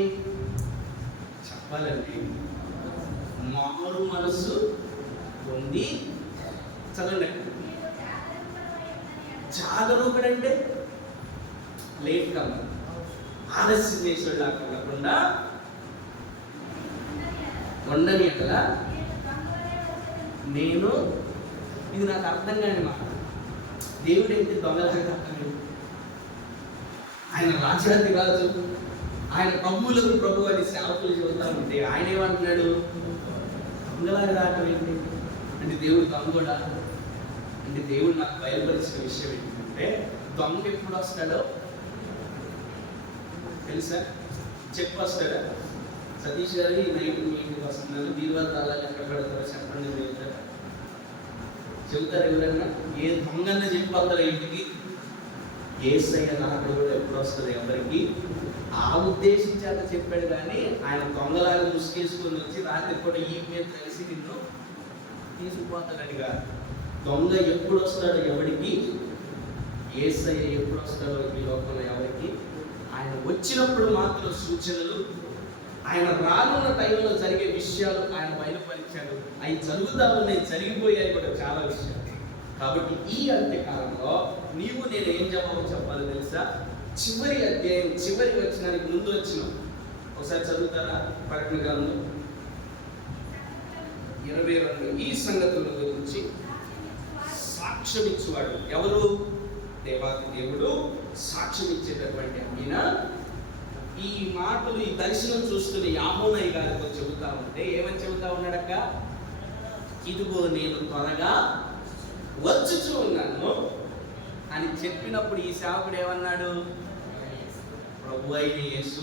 చెప్పాలండి. మారు మనసు పొంది చదవండి. జాగరూకుడంటే లేట్ కమ్మ, ఆలస్యం చేసేలా కాకుండా ఉండని అట్లా. నేను ఇది నాకు అర్థం కాని మాట. దేవుడు ఏంటి దొంగలాగా? ఆయన రాజాది రాజు, ఆయన ప్రభువులకు ప్రభు అని సేవకులు చెబుతా ఉంటే ఆయన ఏమంటున్నాడు? దొంగలాగా రావటం ఏంటి అంటే దేవుడు దొంగడా అంటే దేవుడు నాకు బయలుపరిచిన విషయం ఏంటంటే దొంగ ఎప్పుడు వస్తాడో తెలుసా? వస్తాడా? సతీష్ గారు ఈ నైట్ మీ ఇంటికి వస్తున్నారు, దీనివల్ల తాళాలు ఎక్కడ పెడతారో చెప్పండి. చెబుతారు ఎవరైనా? ఏ దొంగన్న చెప్పాలి ఇంటికి? యేసయ్య రాకడ కూడా ఎప్పుడు వస్తుంది ఎవరికి? ఆ ఉద్దేశం చేత చెప్పాడు. కానీ ఆయన దొంగలాగా ముసుకేసుకొని వచ్చి రాత్రి కూడా ఈ మీద కలిసి నిన్ను తీసుకుపోతాడని కాదు. దొంగ ఎప్పుడు వస్తాడో ఎవరికి? యేసయ్య ఎప్పుడు వస్తాడో ఈ లోకంలో ఎవరికి? ఆయన వచ్చినప్పుడు మాత్రం సూచనలు, ఆయన రానున్న టైంలో జరిగే విషయాలు ఆయన బయలుపరిచాడు. అవి జరుగుతా ఉన్నాయి, జరిగిపోయాయి కూడా చాలా విషయాలు. కాబట్టి ఈ అంత్యకాలంలో నీవు నేను ఏం జవాబు చెప్పాలో తెలుసా? చివరి అధ్యాయం చివరి వచనానికి ముందు వచ్చిన ఒకసారి చదువుతారా? ప్రకటన గ్రంథం 22. ఈ సంగతుల గురించి సాక్ష్యం ఇచ్చేవాడు ఎవరు? దేవాది దేవుడు సాక్ష్యం ఇచ్చేటటువంటి ఆయన. ఈ మాటలు, ఈ దర్శనం చూస్తున్న యామోనయ్య గారితో చెబుతా ఉంటే ఏమని చెబుతా ఉన్నాడక్క? ఇదిగో నేను త్వరగా వచ్చుచూ ఉన్నాను అని చెప్పినప్పుడు ఈ సేవకుడు ఏమన్నాడు? ప్రభు అయిన యేసు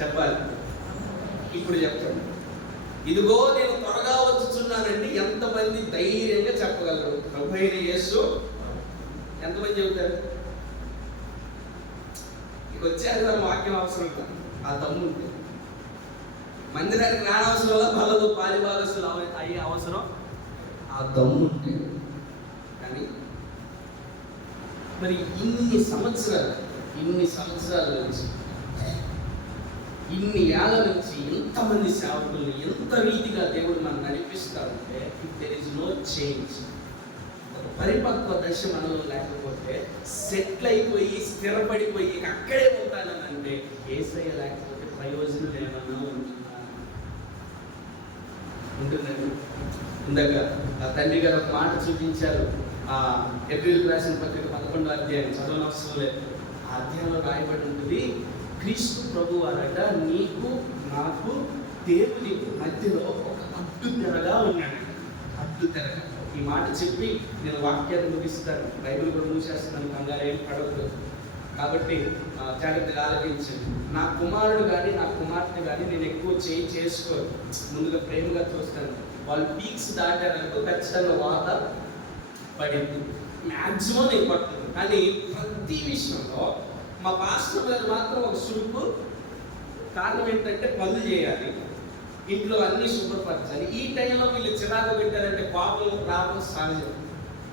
చెప్పాలి. ఇప్పుడు చెప్తాను, ఇదిగో నేను త్వరగా వచ్చుచున్నానండి. ఎంతమంది ధైర్యంగా చెప్పగలరు? ప్రభు అయిన యేసు ఎంతమంది చెబుతారు? ఇక వచ్చారు వాక్యం అవసరం కాదు, ఆ దమ్ము ఉంటే. మందిరానికి రానవసరం వల్ల బలదు పాలిభాగస్తులు అయ్యే అవసరం ఆ దమ్ము ఉంటే. కానీ మరి ఇన్ని సంవత్సరాల నుంచి, ఇన్ని ఏళ్ళ నుంచి ఎంతమంది సేవకుల్ని ఎంత రీతిగా దేవుడు మనం నడిపిస్తాడంటే if there is no change, పరిపక్వ దశ మనలో లేకపోతే, సెటిల్ అయిపోయి స్థిరపడిపోయి అక్కడే ఉంటానని అంటే యేసయ్య లేకపోతే ప్రయోజనం ఏమన్నా ఉంటుందండి. ఇందాక ఆ తండ్రి గారు ఒక మాట చూపించారు. ఆ ఏప్రిల్ రాసిన పత్రిక 11వ అధ్యాయం చదవనవసరం లేదు. ఆ అధ్యాయంలో రాయబడి ఉంటుంది, క్రీస్తు ప్రభు వారట నీకు నాకు దేవుని మధ్యలో ఒక అడ్డు తెరగా ఉన్నాడు. అడ్డు తెరగా. ఈ మాట చెప్పి నేను వాక్యాన్ని ముగిస్తాను. బైబిల్ కూడా మూసేస్తున్నాను, కంగారు ఏం పడవద్దు. కాబట్టి జాగ్రత్తగా ఆలోచించండి. నా కుమారుడు కానీ నా కుమార్తె కానీ నేను ఎక్కువ చేసుకోను, ముందుగా ప్రేమగా చూస్తాను. వాళ్ళు పీక్స్ దాటారనుకో ఖచ్చితంగా వాత పడింది. మ్యాక్సిమం నేను కొట్టను, కానీ ప్రతి విషయంలో మా పాస్టర్ గారు మాత్రం ఒక సురుకు. కారణం ఏంటంటే పనులు చేయాలి, ఇంట్లో అన్నీ శుభ్రపరచాలి. ఈ టైంలో వీళ్ళు చిరాకు పెట్టారంటే కోపం రావడం సహజం.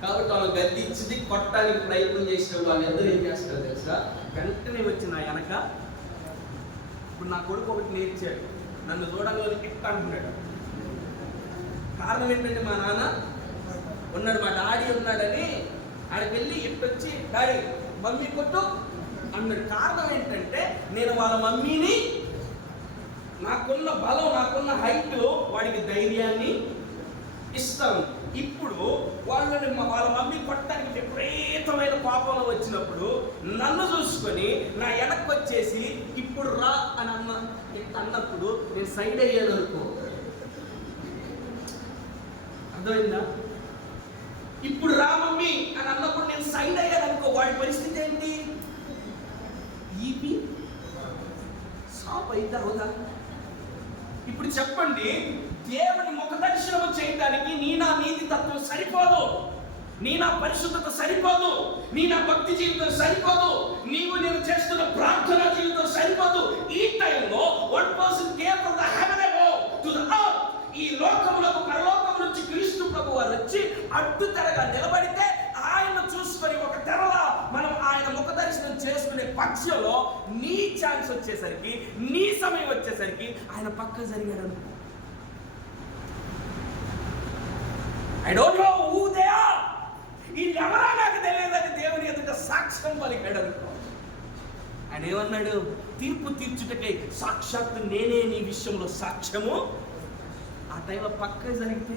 కాబట్టి వాళ్ళు గద్దించింది కొట్టడానికి ప్రయత్నం చేసిన వాళ్ళందరూ ఏం చేస్తారు తెలుసా, వెంటనే వచ్చి నా వెనక. ఇప్పుడు నా కొడుకు ఒకటి నేర్చాడు, నన్ను చూడగానే ఎట్ట అంటున్నాడు. కారణం ఏంటంటే మా నాన్న ఉన్నాడు, మా డాడీ ఉన్నాడని ఆడికి వెళ్ళి ఎట్టొచ్చి డాడీ మమ్మీ కొట్టు అన్నాడు. కారణం ఏంటంటే నేను వాళ్ళ మమ్మీని, నాకున్న బలం, నాకున్న హైట్ వాడికి ధైర్యాన్ని ఇస్తాను. ఇప్పుడు వాళ్ళ మమ్మీ కొట్టడానికి విపరీతమైన కోపంలో వచ్చినప్పుడు నన్ను చూసుకొని నా వెనక్కి వచ్చేసి ఇప్పుడు రా అని అన్నప్పుడు నేను సైడ్ అయ్యాను అనుకో, అర్థమైందా? ఇప్పుడు రా మమ్మీ అని అన్నప్పుడు నేను సైడ్ అయ్యాను అనుకో, వాడి పరిస్థితి ఏంటి? ఈపీ సాప్ అయితే అవుదా? ఇప్పుడు చెప్పండి, దేవుని ముఖ దర్శనం చేయడానికి నీ నా నీతి తత్వం సరిపోదు, నీ నా పరిశుద్ధత సరిపోదు, నీ నా భక్తి జీవితం సరిపోదు, నేను చేస్తున్న ప్రార్థన జీవితం సరిపోదు. ఈ టైంలో one person came from the heaven above to the earth. ఈ లోకములకు పరలోకము నుంచి క్రీస్తు ప్రభు వారు వచ్చి అడ్డు తెరగా నిలబడితే ఆయన చూసుకొని ఒక తెరలా మనం ఆయన ముఖ దర్శనం చేసుకునే పక్షంలో నీ ఛాన్స్ వచ్చేసరికి, నీ సమయం వచ్చేసరికి ఆయన పక్క జరిగాడు. I don't know who they are, వీళ్ళెవరా నాకు తెలియదని దేవుని ఎదుట సాక్ష్యం పలికాడు అనుకో. ఆయన ఏమన్నాడు? తీర్పు తీర్చుటకై సాక్షాత్తు నేనే నీ విషయంలో సాక్ష్యము. ఆ టైంలో పక్క జరిగితే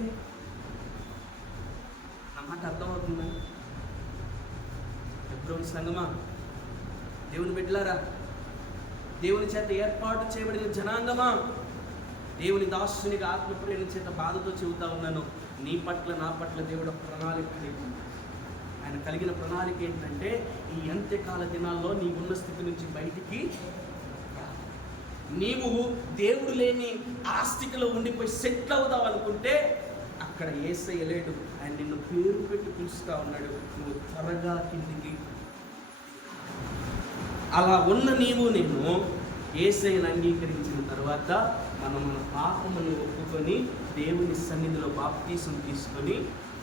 నా మాట అర్థమవుతుందా? ఎప్పుడు సంగమా, దేవుని బిడ్డలారా, దేవుని చేత ఏర్పాటు చేయబడిన జనాంగమా, దేవుని దాసునిగా ఆత్మప్రేరణ చేత బాధతో చెబుతా ఉన్నాను, నీ పట్ల నా పట్ల దేవుడు ప్రణాళిక కలిగి, ఆయన కలిగిన ప్రణాళిక ఏంటంటే ఈ అంత్యకాల దినాల్లో నీవున్న స్థితి నుంచి బయటికి, నీవు దేవుడు లేని ఆ స్థితిలో ఉండిపోయి సెటిల్ అవుదావు అనుకుంటే అక్కడ యేసయ్య లేడు. ఆయన నిన్ను పేరు పెట్టి పిలుస్తా ఉన్నాడు, నువ్వు త్వరగా కిందికి. అలా ఉన్న నీవు నేను యేసయ్యను అంగీకరించిన తర్వాత మన పాపమును ఒప్పుకొని దేవుని సన్నిధిలో బాప్తీసం తీసుకొని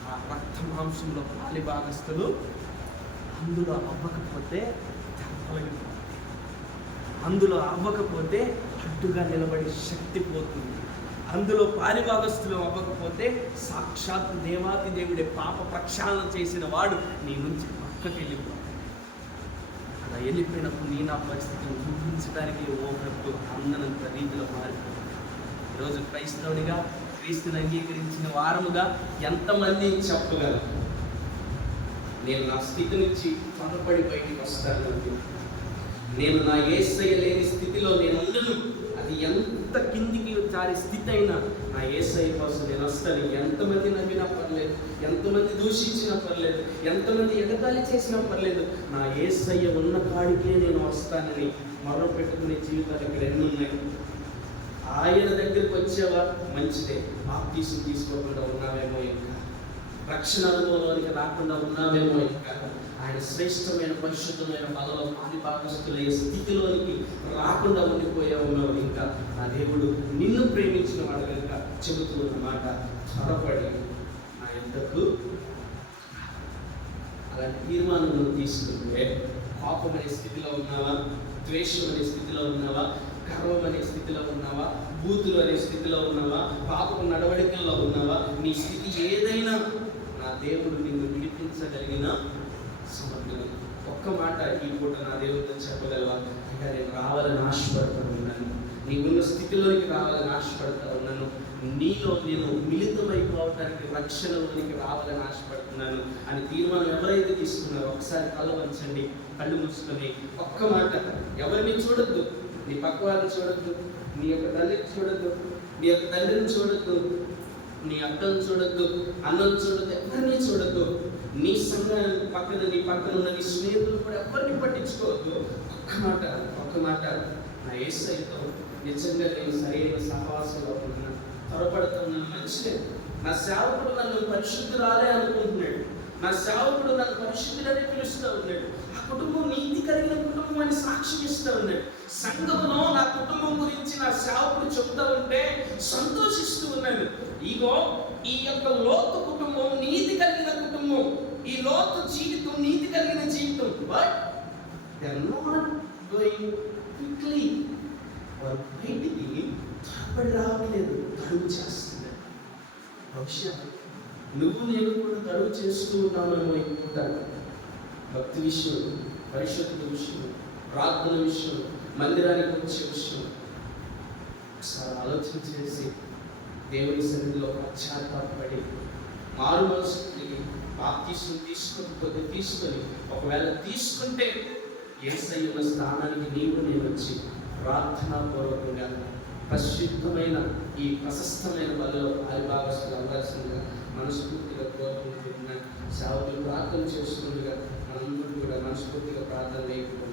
ఆ రక్త మాంసంలో పాలి భాగస్తులు. అందులో అవ్వకపోతే అందులో అవ్వకపోతే అడ్డుగా నిలబడి శక్తి పోతుంది. అందులో పారిభాగస్తులు అవ్వకపోతే సాక్షాత్ దేవాతి దేవుడే పాప ప్రక్షాళన చేసిన వాడు నీ నుంచి పక్కకి వెళ్ళిపోతాడు. అలా వెళ్ళిపోయినప్పుడు నీ నా పరిస్థితిని ఊహించడానికి ఓహర్తో అందనంత రీతిలో మారిపోతుంది. ఈరోజు క్రైస్తవుడిగా క్రీస్తుని అంగీకరించిన వారముగా ఎంతమంది చెప్పగలరు, నేను నా స్థితి నుంచి త్వరపడి బయటికి వస్తాను, నేను నా యేసయ్య లేని స్థితిలో నేను ఉండను. అది ఎంత కిందికి చారే స్థితి అయినా నా యేసయ్య కోసం నేను వస్తాను. ఎంతమంది నమ్మినా పర్లేదు, ఎంతమంది దూషించినా పర్లేదు, ఎంతమంది ఎగతాళి చేసినా పర్లేదు, నా యేసయ్య ఉన్న కాడికే నేను వస్తానని మొర్ర పెట్టుకునే జీవితాలు ఇక్కడ ఎన్ని ఉన్నాయి. ఆయన దగ్గరికి వచ్చేవా మంచిదే, బాప్తీసం తీసుకోకుండా ఉన్నావేమో, ఇంకా రక్షణ అనుభవంలోనికి రాకుండా ఉన్నావేమో, ఇంకా ఆయన శ్రేష్టమైన పరిశుద్ధమైన బలలో పాలిభాగస్తులయ్యే స్థితిలోనికి రాకుండా ఉండిపోయామో, ఇంకా నా దేవుడు నిన్ను ప్రేమించిన వాడు కనుక చెబుతూ ఉన్నమాట, త్వరపడి నా యొద్దకు. అలాంటి తీర్మానం తీసుకుంటే కోపం అనే స్థితిలో ఉన్నావా, ద్వేషం అనే స్థితిలో ఉన్నావా, గర్వం అనే స్థితిలో ఉన్నావా, బూతులు అనే స్థితిలో ఉన్నావా, పాపపు నడవడికల్లో ఉన్నావా, నీ స్థితి ఏదైనా నా దేవుడు నిన్ను విడిపించగలిగిన సమర్థుడు. ఒక్క మాట ఈ పూట నా దేవుడితో చెప్పగలవా, ఇంకా నేను రావాలని ఆశపడుతూ ఉన్నాను, నీకున్న స్థితిలోనికి రావాలని ఆశపడుతూ ఉన్నాను, నీలో నేను మిళితమైపోవటానికి రక్షణలోనికి రావాలని ఆశపడుతున్నాను అని తీర్మానం ఎవరైతే తీసుకున్నారో ఒకసారి కళ్ళ వంచండి, కళ్ళు మూసుకొని ఒక్క మాట. ఎవరిని చూడొద్దు, నీ పక్క వారిని చూడొద్దు, నీ యొక్క తల్లిని చూడొద్దు, నీ యొక్క తండ్రిని చూడొద్దు, నీ అక్కను చూడొద్దు, అన్నను చూడొద్దు, ఎవరిని చూడొద్దు. నీ సంఘ నీ పక్కన ఉన్న నీ స్నేహితులు కూడా ఎవరిని పట్టించుకోవద్దు. ఒక్క మాట నా యేసయ్యతో నిజంగా నేను సరైన సహవాసంలో ఉన్నా, త్వరపడుతున్నాను, మంచిదే. నా సేవకుడు నన్ను పరిశుద్ధురాలే అనుకుంటున్నాడు, నా సేవకుడు నన్ను పరిశుద్ధులని పిలుస్తూ ఉన్నాడు, ఆ కుటుంబం నీతి కలిగిన కుటుంబం అని సాక్ష్యం ఇస్తూ ఉన్నాడు. సంఘంలో నా కుటుంబం గురించి నా సేవకుడు చెబుతూ ఉంటే సంతోషిస్తూ ఉన్నాను. ఇగో ఈ యొక్క లోతు కుటుంబం నీతి కలిగిన కుటుంబం, ఈ లోతు జీవితం నీతి కలిగిన జీవితం. But they are not going quickly. వారు బయటికి త్వరపడి రావట్లేదు, తడువు చేస్తున్నారు. బహుశా నువ్వు నేను కూడా తడువు చేస్తూ ఉన్నామేమో అనుకుంటాను. భక్తి విషయం, పరిశుద్ధ విషయం, ప్రార్థన విషయం, మందిరానికి వచ్చే విషయం ఒకసారి ఆలోచన చేసి దేవుని సన్నిధిలో పశ్చాత్తాపడి మారు మనసుకి బాప్తిస్మం తీసుకొని ఒకవేళ తీసుకుంటే యేసయ్య ఉన్న స్థానానికి నీవు నేను వచ్చి ప్రార్థనాపూర్వకంగా పరిశుద్ధమైన ఈ ప్రశస్తమైన బలలో పాలిభాగస్తులు అవ్వాల్సిందిగా మనస్ఫూర్తిగా కోరుకుంటున్నాను. సేవకులు ప్రార్థన చేస్తుండగా మనందరూ కూడా మనస్ఫూర్తిగా ప్రార్థన లేకపోతే